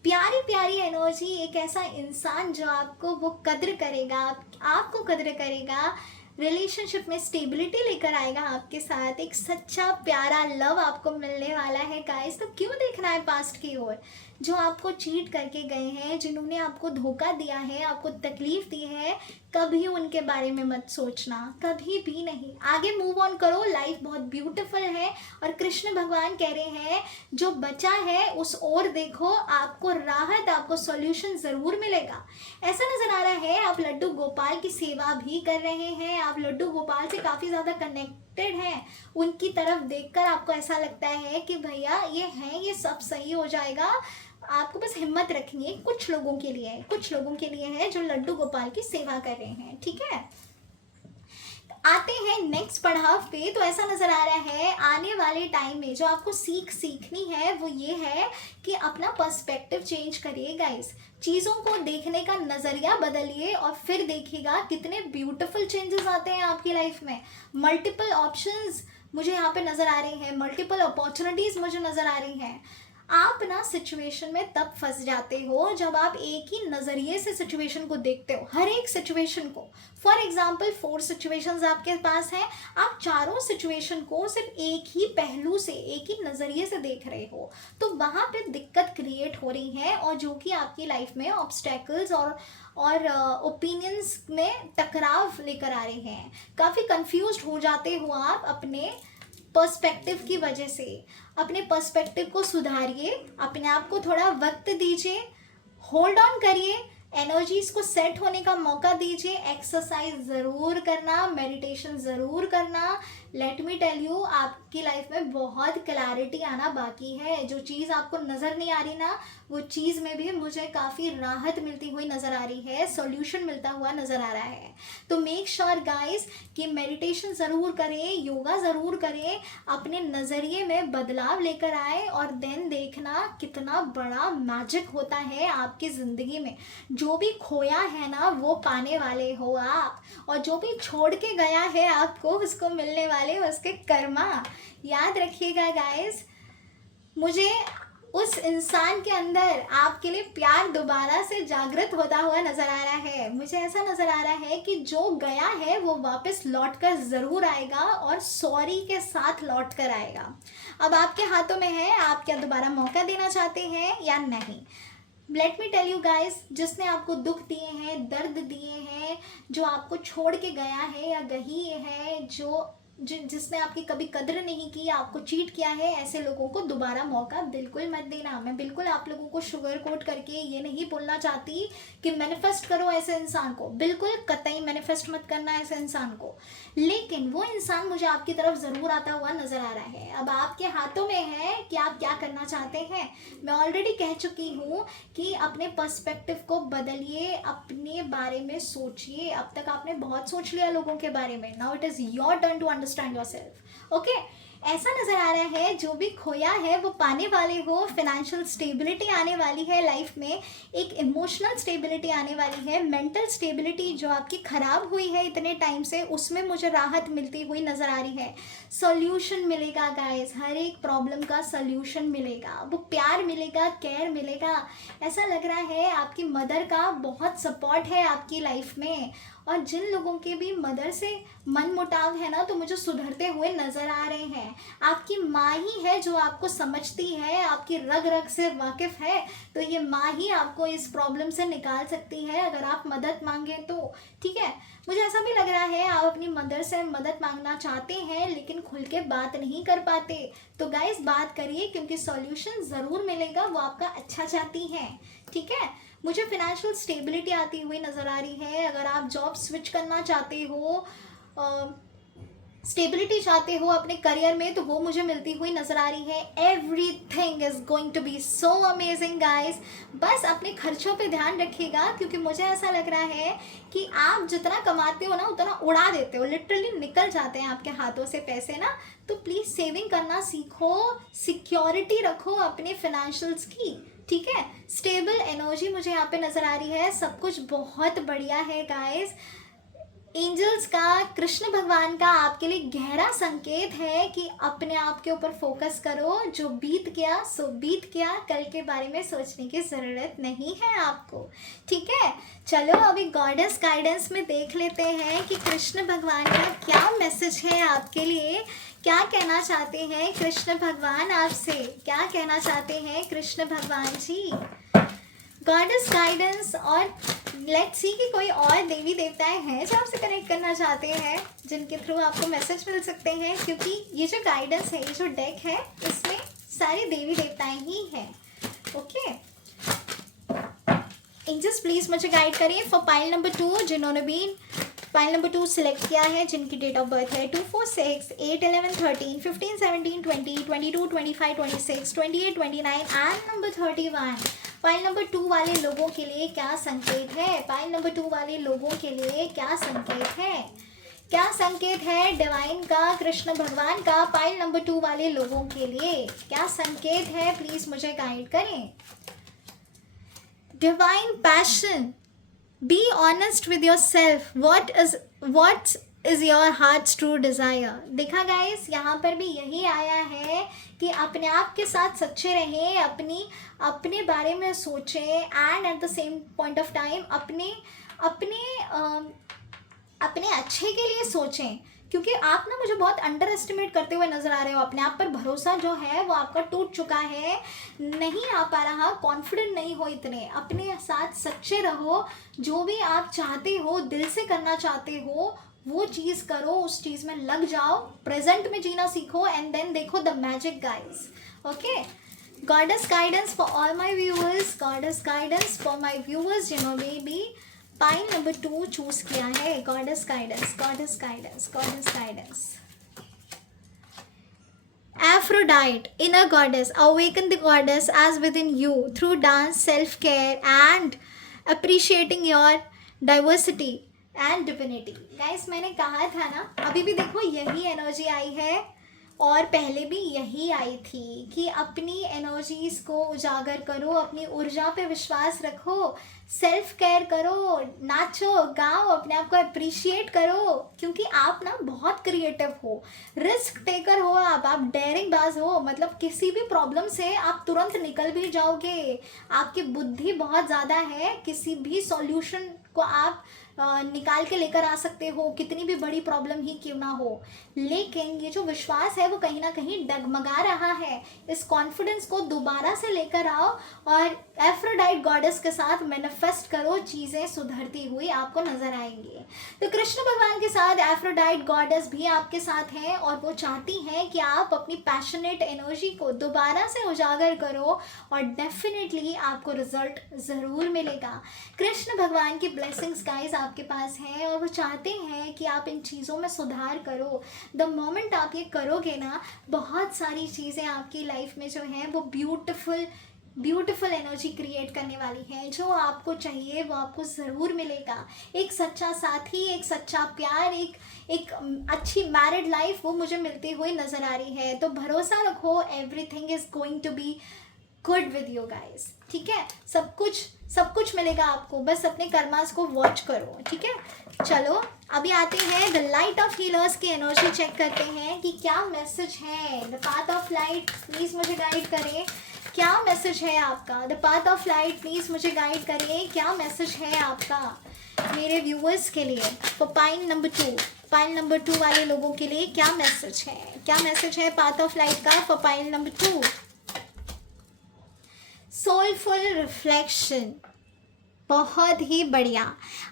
प्यारी प्यारी एनर्जी, एक ऐसा इंसान जो आपको वो कद्र करेगा, आपको कद्र करेगा, रिलेशनशिप में स्टेबिलिटी लेकर आएगा आपके साथ। एक सच्चा प्यारा लव आपको मिलने वाला है गाइस। तो क्यों देखना है पास्ट की ओर? जो आपको चीट करके गए हैं, जिन्होंने आपको धोखा दिया है, आपको तकलीफ दी है, कभी उनके बारे में मत सोचना, कभी भी नहीं। आगे मूव ऑन करो, लाइफ बहुत ब्यूटीफुल है। और कृष्ण भगवान कह रहे हैं जो बचा है उस ओर देखो, आपको राहत, आपको सॉल्यूशन ज़रूर मिलेगा। ऐसा नज़र आ रहा है आप लड्डू गोपाल की सेवा भी कर रहे हैं, आप लड्डू गोपाल से काफ़ी ज़्यादा कनेक्टेड हैं। उनकी तरफ देखकर आपको ऐसा लगता है कि भैया ये हैं, ये सब सही हो जाएगा, आपको बस हिम्मत रखनी है। कुछ लोगों के लिए, कुछ लोगों के लिए है जो लड्डू गोपाल की सेवा कर रहे हैं, ठीक है। आते हैं नेक्स्ट पड़ाव पे। तो ऐसा नज़र आ रहा है आने वाले टाइम में जो आपको सीखनी है वो ये है कि अपना पर्सपेक्टिव चेंज करिए गाइस। चीज़ों को देखने का नज़रिया बदलिए और फिर देखिएगा कितने ब्यूटीफुल चेंजेस आते हैं आपकी लाइफ में। मल्टीपल ऑप्शंस मुझे यहाँ पे नज़र आ रही हैं, मल्टीपल अपॉर्चुनिटीज़ मुझे नज़र आ रही हैं। आप ना सिचुएशन में तब फंस जाते हो जब आप एक ही नज़रिए से सिचुएशन को देखते हो, हर एक सिचुएशन को। फॉर एग्जाम्पल 4 सिचुएशंस आपके पास हैं, आप चारों सिचुएशन को सिर्फ एक ही पहलू से, एक ही नज़रिए से देख रहे हो, तो वहाँ पे दिक्कत क्रिएट हो रही है और जो कि आपकी लाइफ में ऑब्स्टेकल्स और ओपिनियंस में टकराव लेकर आ रहे हैं। काफ़ी कंफ्यूज्ड हो जाते हो आप अपने पर्सपेक्टिव की वजह से। अपने पर्सपेक्टिव को सुधारिए, अपने आप को थोड़ा वक्त दीजिए, होल्ड ऑन करिए, एनर्जीज को सेट होने का मौका दीजिए। एक्सरसाइज ज़रूर करना, मेडिटेशन ज़रूर करना। लेट मी टेल यू, आपकी लाइफ में बहुत क्लैरिटी आना बाकी है। जो चीज़ आपको नज़र नहीं आ रही ना, वो चीज़ में भी मुझे काफ़ी राहत मिलती हुई नज़र आ रही है, सॉल्यूशन मिलता हुआ नज़र आ रहा है। तो मेक श्योर गाइस कि मेडिटेशन ज़रूर करें, योगा ज़रूर करें, अपने नज़रिए में बदलाव लेकर आए और देन देखना कितना बड़ा मैजिक होता है आपकी ज़िंदगी में। जो भी खोया है ना वो पाने वाले हो आप, और जो भी छोड़ के गया है आपको उसको मिलने वाले उसके कर्मा। याद रखिएगा गाइस, मुझे उस इंसान के अंदर आपके लिए प्यार दोबारा से जागृत होता हुआ नज़र आ रहा है। मुझे ऐसा नज़र आ रहा है कि जो गया है वो वापस लौट कर ज़रूर आएगा और सॉरी के साथ लौट कर आएगा। अब आपके हाथों में है, आप क्या दोबारा मौका देना चाहते हैं या नहीं। Let me tell you guys, जिसने आपको दुख दिए हैं, दर्द दिए हैं, जो आपको छोड़ के गया है या गई है, जिसने आपकी कभी कदर नहीं की, आपको चीट किया है, ऐसे लोगों को दोबारा मौका बिल्कुल मत देना। मैं बिल्कुल आप लोगों को शुगर कोट करके ये नहीं बोलना चाहती कि मैनिफेस्ट करो ऐसे इंसान को, बिल्कुल कतई मैनिफेस्ट मत करना ऐसे इंसान को। लेकिन वो इंसान मुझे आपकी तरफ ज़रूर आता हुआ नज़र आ रहा है। अब आपके हाथों में है कि आप क्या करना चाहते हैं। मैं ऑलरेडी कह चुकी हूँ कि अपने पर्सपेक्टिव को बदलिए, अपने बारे में सोचिए। अब तक आपने बहुत सोच लिया लोगों के बारे में, now it is your turn to understand yourself. Okay, ऐसा नज़र आ रहा है जो भी खोया है वो पाने वाले हो। फिनेंशियल स्टेबिलिटी आने वाली है लाइफ में, एक इमोशनल स्टेबिलिटी आने वाली है, मेंटल स्टेबिलिटी जो आपकी ख़राब हुई है इतने टाइम से उसमें मुझे राहत मिलती हुई नज़र आ रही है। सॉल्यूशन मिलेगा गाइस, हर एक प्रॉब्लम का सॉल्यूशन मिलेगा, वो प्यार मिलेगा, केयर मिलेगा। ऐसा लग रहा है आपकी मदर का बहुत सपोर्ट है आपकी लाइफ में, और जिन लोगों के भी मदर से मन मुटाव है ना तो मुझे सुधरते हुए नज़र आ रहे हैं। आपकी माँ ही है जो आपको समझती है, आपकी रग रग से वाकिफ़ है, तो ये माँ ही आपको इस प्रॉब्लम से निकाल सकती है अगर आप मदद मांगे तो। ठीक है, मुझे ऐसा भी लग रहा है आप अपनी मदर से मदद मांगना चाहते हैं लेकिन खुल के बात नहीं कर पाते। तो गाइस बात करिए, क्योंकि सॉल्यूशन ज़रूर मिलेगा, वो आपका अच्छा चाहती हैं। ठीक है, मुझे फिनेंशियल स्टेबिलिटी आती हुई नज़र आ रही है। अगर आप जॉब स्विच करना चाहते हो, स्टेबिलिटी चाहते हो अपने करियर में, तो वो मुझे मिलती हुई नज़र आ रही है। Everything is going to be so amazing guys. बस अपने खर्चों पे ध्यान रखिएगा, क्योंकि मुझे ऐसा लग रहा है कि आप जितना कमाते हो ना उतना उड़ा देते हो, लिटरली निकल जाते हैं आपके हाथों से पैसे ना। तो प्लीज़ सेविंग करना सीखो, सिक्योरिटी रखो अपने फिनेंशियल्स की, ठीक है। स्टेबल एनर्जी मुझे यहाँ पे नज़र आ रही है, सब कुछ बहुत बढ़िया है गाइस। एंजल्स का, कृष्ण भगवान का आपके लिए गहरा संकेत है कि अपने आप के ऊपर फोकस करो। जो बीत गया सो बीत गया, कल के बारे में सोचने की ज़रूरत नहीं है आपको, ठीक है। चलो अभी गॉडेस गाइडेंस में देख लेते हैं कि कृष्ण भगवान का क्या मैसेज है आपके लिए। क्या कहना चाहते हैं कृष्ण भगवान आपसे, क्या कहना चाहते हैं कृष्ण भगवान जी। गॉडेस गाइडेंस, और लेट्स सी कि कोई और देवी देवताएं हैं जो आपसे कनेक्ट करना चाहते हैं, जिनके थ्रू आपको मैसेज मिल सकते हैं, क्योंकि ये जो गाइडेंस है, ये जो डेक है, इसमें सारे देवी देवताएं ही हैं। ओके, एंजल्स प्लीज मुझे गाइड करिए फॉर पाइल नंबर 2, जिन्होंने भी पाइल नंबर 2 सिलेक्ट किया है, जिनकी डेट ऑफ बर्थ है 2, 4, 6, 8, 11, 13, 15, 17, 20, 22, 25, 26, 28, 29 एंड नंबर 31। पाइल नंबर 2 वाले लोगों के लिए क्या संकेत है, पाइल नंबर 2 वाले लोगों के लिए क्या संकेत है, क्या संकेत है डिवाइन का, कृष्ण भगवान का पाइल नंबर 2 वाले लोगों के लिए क्या संकेत है, प्लीज मुझे गाइड करें। Divine passion, be honest with your self, what is your heart's true desire। देखा गाइस, यहाँ पर भी यही आया है कि अपने आप के साथ सच्चे रहें, अपने बारे में सोचें, and at the same point of time अपने अच्छे के लिए सोचें। क्योंकि आप ना मुझे बहुत अंडर एस्टिमेट करते हुए नज़र आ रहे हो, अपने आप पर भरोसा जो है वो आपका टूट चुका है, नहीं आ पा रहा, कॉन्फिडेंट नहीं हो इतने। अपने साथ सच्चे रहो, जो भी आप चाहते हो, दिल से करना चाहते हो, वो चीज़ करो, उस चीज़ में लग जाओ, प्रेजेंट में जीना सीखो, एंड देन देखो the magic guys. Okay, goddess guidance for all my viewers, goddess guidance for my viewers जिन्होंने भी पाइल नंबर 2 चूज किया है। Goddess guidance, goddess guidance, goddess guidance. Aphrodite, inner goddess, awaken the goddess as within you through dance, self-care and appreciating your diversity and divinity। Guys, मैंने कहा था ना, अभी भी देखो यही एनर्जी आई है और पहले भी यही आई थी कि अपनी एनर्जीज को उजागर करो, अपनी ऊर्जा पे विश्वास रखो, सेल्फ केयर करो, नाचो गाओ, अपने आप को अप्रिशिएट करो, क्योंकि आप ना बहुत क्रिएटिव हो, रिस्क टेकर हो, आप डेयरिंग बाज हो। मतलब किसी भी प्रॉब्लम से आप तुरंत निकल भी जाओगे, आपकी बुद्धि बहुत ज़्यादा है, किसी भी सॉल्यूशन को आप निकाल के लेकर आ सकते हो, कितनी भी बड़ी प्रॉब्लम ही क्यों ना हो। लेकिन ये जो विश्वास है वो कहीं ना कहीं डगमगा रहा है। इस कॉन्फिडेंस को दोबारा से लेकर आओ और एफ्रोडाइट गॉडेस के साथ मैनिफेस्ट करो, चीज़ें सुधरती हुई आपको नजर आएंगी। तो कृष्ण भगवान के साथ एफ्रोडाइट गॉडेस भी आपके साथ हैं और वो चाहती हैं कि आप अपनी पैशनेट एनर्जी को दोबारा से उजागर करो और डेफिनेटली आपको रिजल्ट ज़रूर मिलेगा। कृष्ण भगवान की ब्लेसिंग्स गाइस आपके पास हैं और वो चाहते हैं कि आप इन चीज़ों में सुधार करो। द मोमेंट आप ये करोगे ना, बहुत सारी चीज़ें आपकी लाइफ में जो हैं वो ब्यूटीफुल एनर्जी क्रिएट करने वाली है। जो आपको चाहिए वो आपको ज़रूर मिलेगा। एक सच्चा साथी, एक सच्चा प्यार, एक अच्छी मैरिड लाइफ, वो मुझे मिलती हुई नज़र आ रही है। तो भरोसा रखो, everything is going to be good with you guys, ठीक है। सब कुछ मिलेगा आपको, बस अपने कर्मास को वॉच करो, ठीक है। चलो अभी आते हैं द लाइट ऑफ हीलर्स की एनर्जी चेक करते हैं कि क्या मैसेज है। The path of light please मुझे गाइड करें, क्या मैसेज है आपका। The path of light please मुझे गाइड करिए, क्या मैसेज है आपका मेरे व्यूअर्स के लिए। फॉर पाइल नंबर 2 वाले लोगों के लिए क्या मैसेज है, क्या मैसेज है पाथ ऑफ लाइट का for pile number 2। Soulful reflection, बहुत ही बढ़िया।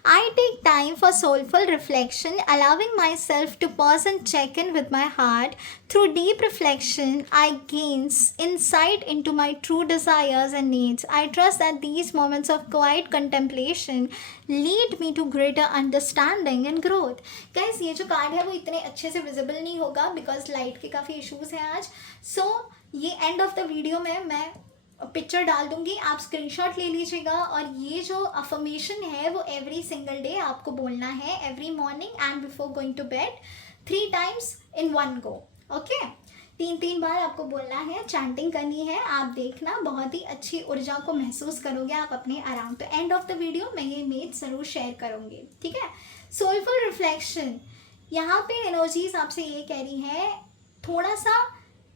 I take time for soulful reflection, allowing myself to pause and check in with my heart. Through deep reflection, I gains insight into my true desires and needs. I trust that these moments of quiet contemplation lead me to greater understanding and growth. Guys, ये जो card है वो इतने अच्छे से visible नहीं होगा because light के काफ़ी इश्यूज हैं आज. सो ये एंड ऑफ द वीडियो में मैं पिक्चर डाल दूंगी, आप स्क्रीनशॉट ले लीजिएगा. और ये जो अफर्मेशन है वो एवरी सिंगल डे आपको बोलना है, every morning and before going to bed, 3 times in one go. Okay, 3 बार आपको बोलना है, चैंटिंग करनी है. आप देखना बहुत ही अच्छी ऊर्जा को महसूस करोगे आप अपने अराउंड. तो एंड ऑफ द वीडियो मैं ये इमेज ज़रूर शेयर करूँगी, ठीक है. सोलफुल रिफ्लेक्शन, यहाँ पे एनर्जीज आपसे ये कह रही है थोड़ा सा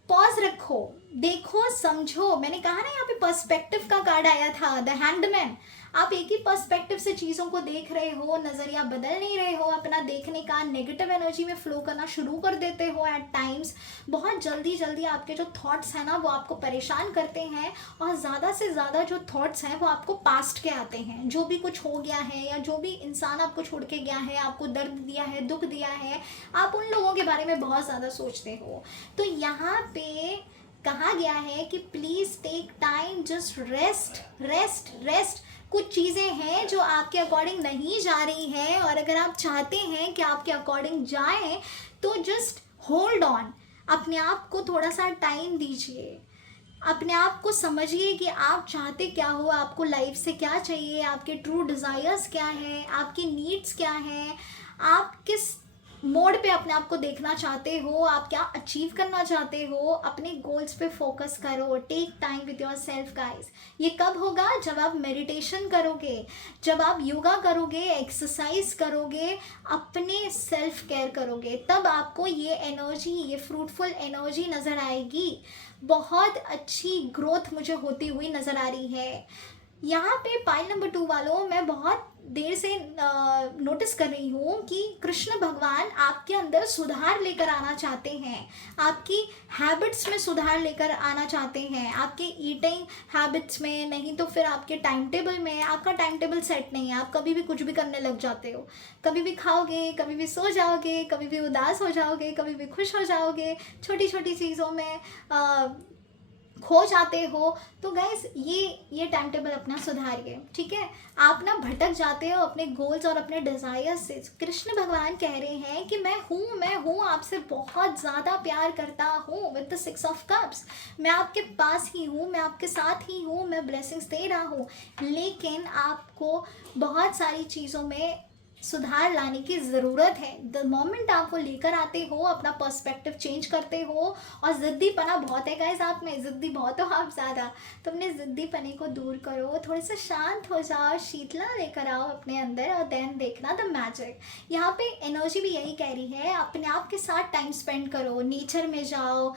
पॉज रखो, देखो, समझो. मैंने कहा ना यहाँ पे पर्सपेक्टिव का कार्ड आया था, द हैंडमैन. आप एक ही पर्सपेक्टिव से चीज़ों को देख रहे हो, नज़रिया बदल नहीं रहे हो अपना देखने का, नेगेटिव एनर्जी में फ्लो करना शुरू कर देते हो एट टाइम्स. बहुत जल्दी आपके जो थॉट्स हैं ना वो आपको परेशान करते हैं. और ज़्यादा से ज़्यादा जो थॉट्स हैं वो आपको पास्ट के आते हैं. जो भी कुछ हो गया है या जो भी इंसान आपको छोड़ के गया है, आपको दर्द दिया है, दुख दिया है, आप उन लोगों के बारे में बहुत ज़्यादा सोचते हो. तो यहाँ पे कहा गया है कि please take time, just rest. कुछ चीज़ें हैं जो आपके अकॉर्डिंग नहीं जा रही हैं, और अगर आप चाहते हैं कि आपके अकॉर्डिंग जाएं तो जस्ट होल्ड ऑन. अपने आप को थोड़ा सा टाइम दीजिए, अपने आप को समझिए कि आप चाहते क्या हो, आपको लाइफ से क्या चाहिए, आपके ट्रू डिज़ायर्स क्या हैं, आपकी नीड्स क्या हैं, आप किस मोड पे अपने आप को देखना चाहते हो, आप क्या अचीव करना चाहते हो. अपने गोल्स पे फोकस करो. Take time with yourself guys. ये कब होगा? जब आप मेडिटेशन करोगे, जब आप योगा करोगे, एक्सरसाइज करोगे, अपने सेल्फ केयर करोगे, तब आपको ये एनर्जी, ये फ्रूटफुल एनर्जी नज़र आएगी. बहुत अच्छी ग्रोथ मुझे होती हुई नज़र आ रही है. यहाँ पे पाइल नंबर 2 वालों, मैं बहुत देर से नोटिस कर रही हूँ कि कृष्ण भगवान आपके अंदर सुधार लेकर आना चाहते हैं, आपकी हैबिट्स में सुधार लेकर आना चाहते हैं, आपके ईटिंग हैबिट्स में, नहीं तो फिर आपके टाइम टेबल में. आपका टाइम टेबल सेट नहीं है, आप कभी भी कुछ भी करने लग जाते हो. कभी भी खाओगे, कभी भी सो जाओगे, कभी भी उदास हो जाओगे, कभी भी खुश हो जाओगे, छोटी छोटी चीज़ों में खो जाते हो. तो गाइस ये टाइम टेबल अपना सुधारिए, ठीक है. आप ना भटक जाते हो अपने गोल्स और अपने डिज़ायर्स से. कृष्ण भगवान कह रहे हैं कि मैं हूँ आपसे बहुत ज़्यादा प्यार करता हूँ. विद द 6 of Cups, मैं आपके पास ही हूँ, मैं आपके साथ ही हूँ, मैं ब्लेसिंग्स दे रहा हूँ. लेकिन आपको बहुत सारी चीज़ों में सुधार लाने की ज़रूरत है. द मोमेंट आप वो लेकर आते हो, अपना पर्सपेक्टिव चेंज करते हो. और ज़िद्दीपना बहुत है गाइस आप में, ज़िद्दी बहुत हो आप ज़्यादा. तो अपने ज़िद्दीपने को दूर करो, थोड़े से शांत हो जाओ, शीतला लेकर आओ अपने अंदर, और देन देखना द मैजिक. यहाँ पे एनर्जी भी यही कह रही है, अपने आप के साथ टाइम स्पेंड करो, नेचर में जाओ,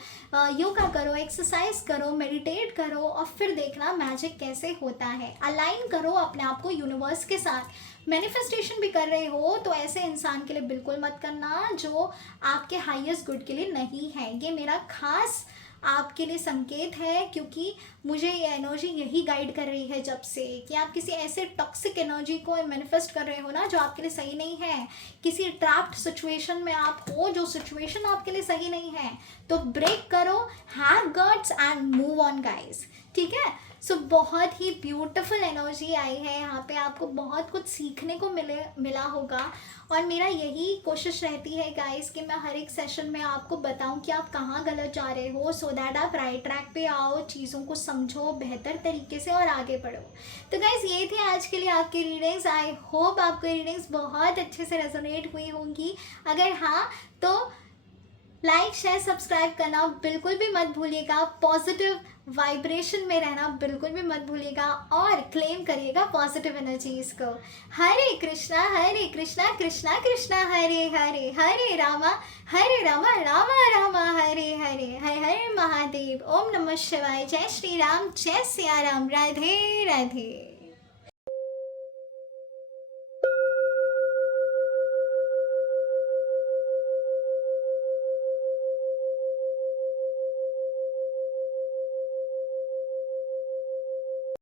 योगा करो, एक्सरसाइज करो, मेडिटेट करो, और फिर देखना मैजिक कैसे होता है. अलाइन करो अपने आप को यूनिवर्स के साथ. मैनिफेस्टेशन भी कर रहे हो तो ऐसे इंसान के लिए बिल्कुल मत करना जो आपके हाईएस्ट गुड के लिए नहीं है. ये मेरा खास आपके लिए संकेत है, क्योंकि मुझे ये एनर्जी यही गाइड कर रही है जब से, कि आप किसी ऐसे टॉक्सिक एनर्जी को मैनिफेस्ट कर रहे हो ना जो आपके लिए सही नहीं है. किसी ट्रैप्ड सिचुएशन में आप हो, जो सिचुएशन आपके लिए सही नहीं है, तो ब्रेक करो, have guts and move on guys, ठीक है. सो बहुत ही ब्यूटीफुल एनर्जी आई है यहाँ पे, आपको बहुत कुछ सीखने को मिला होगा. और मेरा यही कोशिश रहती है गाइस कि मैं हर एक सेशन में आपको बताऊं कि आप कहाँ गलत जा रहे हो, सो दैट आप राइट ट्रैक पे आओ, चीज़ों को समझो बेहतर तरीके से और आगे बढ़ो. तो गाइस ये थी आज के लिए आपकी रीडिंग्स. आई होप आपको रीडिंग्स बहुत अच्छे से रेजोनेट हुई होंगी. अगर हाँ तो लाइक, शेयर, सब्सक्राइब करना बिल्कुल भी मत भूलिएगा. पॉजिटिव वाइब्रेशन में रहना बिल्कुल भी मत भूलिएगा, और क्लेम करिएगा पॉजिटिव एनर्जीज को. हरे कृष्णा कृष्णा कृष्णा हरे हरे, हरे रामा रामा रामा हरे हरे, हरे हरे महादेव. ओम नमः शिवाय. जय श्री राम, जय सिया राम. राधे राधे.